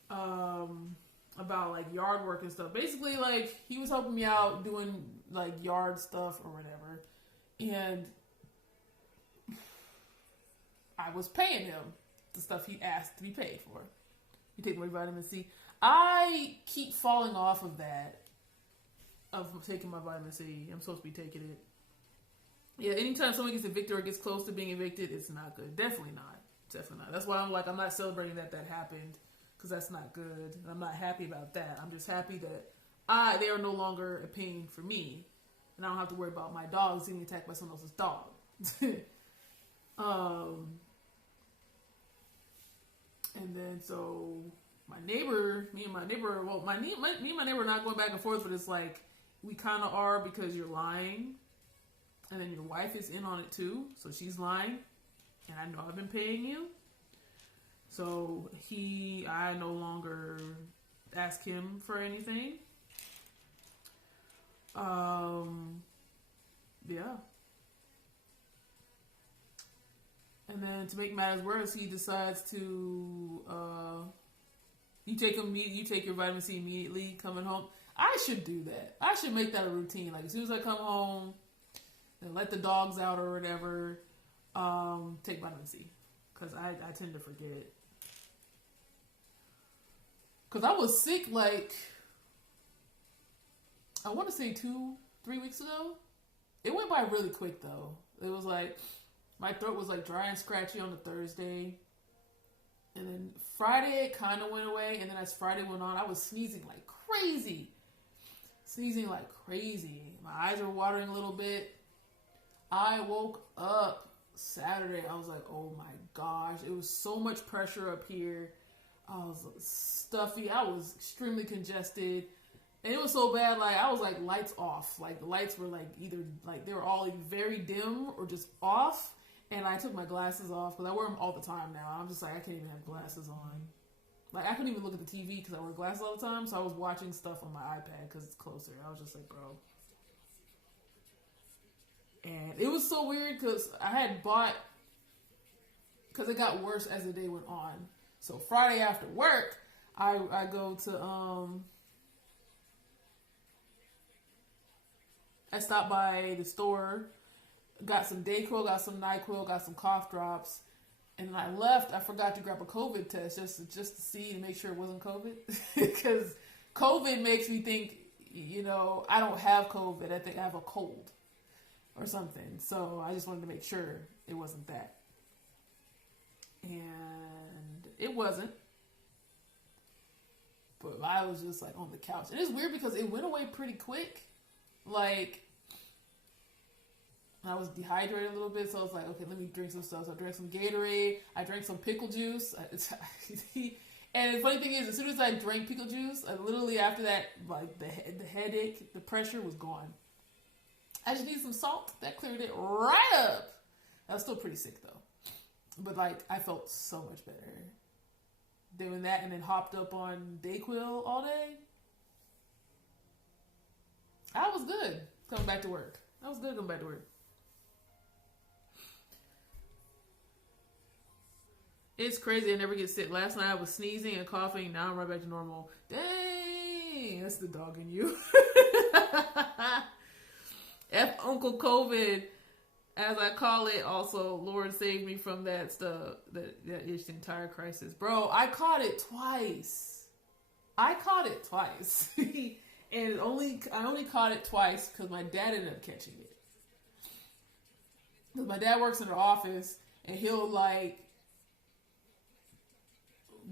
About like yard work and stuff. Basically, like he was helping me out doing like yard stuff or whatever, and I was paying him the stuff he asked to be paid for. You take my vitamin C. I keep falling off of that, of taking my vitamin C. I'm supposed to be taking it. Yeah, anytime someone gets evicted or gets close to being evicted, it's not good. Definitely not. Definitely not. That's why I'm not celebrating that happened, because that's not good. And I'm not happy about that. I'm just happy that they are no longer a pain for me. And I don't have to worry about my dogs getting attacked by someone else's dog. And then so me and my neighbor are not going back and forth, but it's like we kind of are, because you're lying, and then your wife is in on it too, so she's lying, and I know I've been paying you, so I no longer ask him for anything. Yeah. And then to make matters worse, he decides to you take your vitamin C immediately coming home. I should do that. I should make that a routine. Like as soon as I come home, and let the dogs out or whatever, take vitamin C, because I tend to forget. Because I was sick like I want to say 2-3 weeks ago. It went by really quick though. It was like my throat was like dry and scratchy on the Thursday, and then Friday it kind of went away. And then as Friday went on, I was sneezing like crazy. My eyes were watering a little bit. I woke up Saturday. I was like, oh my gosh, it was so much pressure up here. I was stuffy. I was extremely congested. And it was so bad, like, I was, like, lights off. Like, the lights were, like, either, like, they were all, like, very dim or just off. And I took my glasses off, because I wear them all the time now. I'm just like, I can't even have glasses on. Like, I couldn't even look at the TV, because I wear glasses all the time. So I was watching stuff on my iPad, because it's closer. I was just like, bro. And it was so weird, because I had bought, because it got worse as the day went on. So Friday after work, I go to, I stopped by the store, got some Dayquil, got some NyQuil, got some cough drops, and when I left, I forgot to grab a COVID test just to see and make sure it wasn't COVID. Because COVID makes me think, I don't have COVID. I think I have a cold or something. So I just wanted to make sure it wasn't that. And it wasn't. But I was just like on the couch. And it's weird because it went away pretty quick. Like, I was dehydrated a little bit, so I was like, okay, let me drink some stuff. So I drank some Gatorade. I drank some pickle juice. And the funny thing is, as soon as I drank pickle juice, literally after that, like, the headache, the pressure was gone. I just needed some salt. That cleared it right up. I was still pretty sick, though. But, like, I felt so much better doing that, and then hopped up on Dayquil all day. I was good coming back to work. It's crazy. I never get sick. Last night I was sneezing and coughing. Now I'm right back to normal. Dang, that's the dog in you. F Uncle COVID, as I call it. Also, Lord saved me from that stuff. That is the entire crisis, bro. I caught it twice. And I only caught it twice because my dad ended up catching it. Because my dad works in the office, and he'll, like,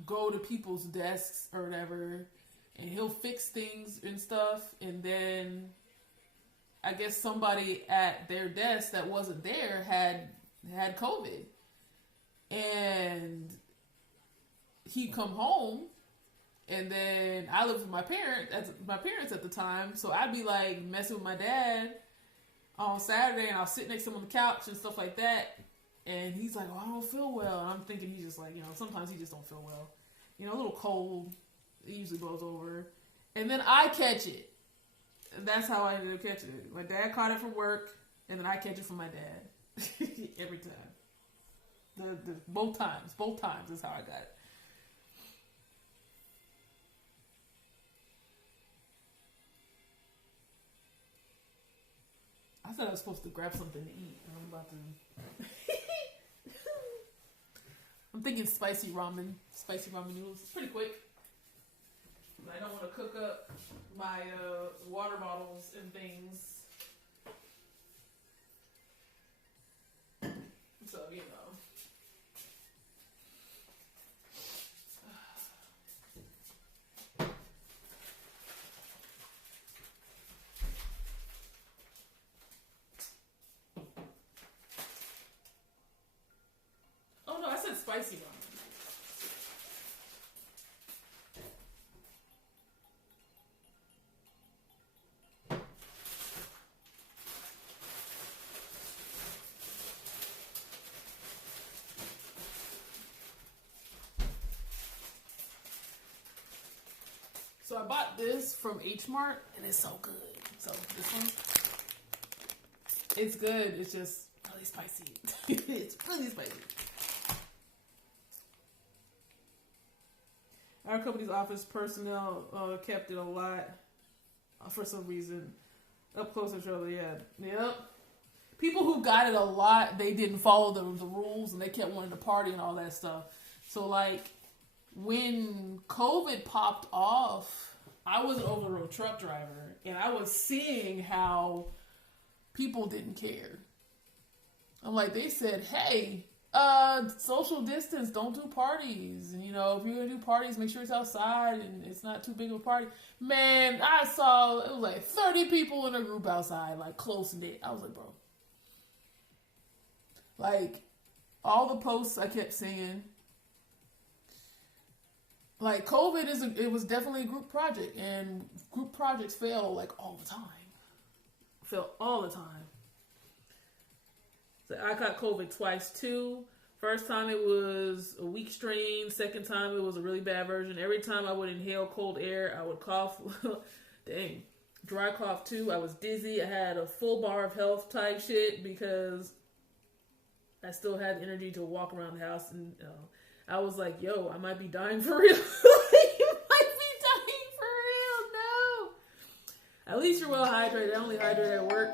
go to people's desks or whatever, and he'll fix things and stuff, and then I guess somebody at their desk that wasn't there had COVID. And he'd come home, and then I lived with my parents at the time, so I'd be like messing with my dad on Saturday, and I'll sit next to him on the couch and stuff like that. And he's like, "Oh, I don't feel well." And I'm thinking he's just like, sometimes he just don't feel well. A little cold. It usually blows over. And then I catch it. And that's how I ended up catching it. My dad caught it from work, and then I catch it from my dad. Every time. Both times is how I got it. I thought I was supposed to grab something to eat. I'm about to... I'm thinking spicy ramen noodles. It's pretty quick. I don't want to cook up my water bottles and things. So, Oh no, I said spicy ramen. So I bought this from H Mart, and it's so good. So this one, it's good. It's just really spicy. It's really spicy. Our company's office personnel kept it a lot for some reason. Up close and surely, yeah. Yep. People who got it a lot, they didn't follow the rules, and they kept wanting to party and all that stuff. So, like, when COVID popped off, I was an over-the-road truck driver, and I was seeing how people didn't care. I'm like, they said, hey, social distance, don't do parties. And, you know, if you're going to do parties, make sure it's outside and it's not too big of a party. Man, I saw, it was like 30 people in a group outside, like close knit. I was like, bro. Like, all the posts I kept seeing, like, COVID it was definitely a group project, and group projects fail, like, all the time. Fail all the time. So I got COVID twice, too. First time it was a weak strain. Second time it was a really bad version. Every time I would inhale cold air, I would cough. Dang. Dry cough, too. I was dizzy. I had a full bar of health type shit because I still had energy to walk around the house, and I was like, yo, I might be dying for real. You might be dying for real. No. At least you're well hydrated. I only hydrate at work.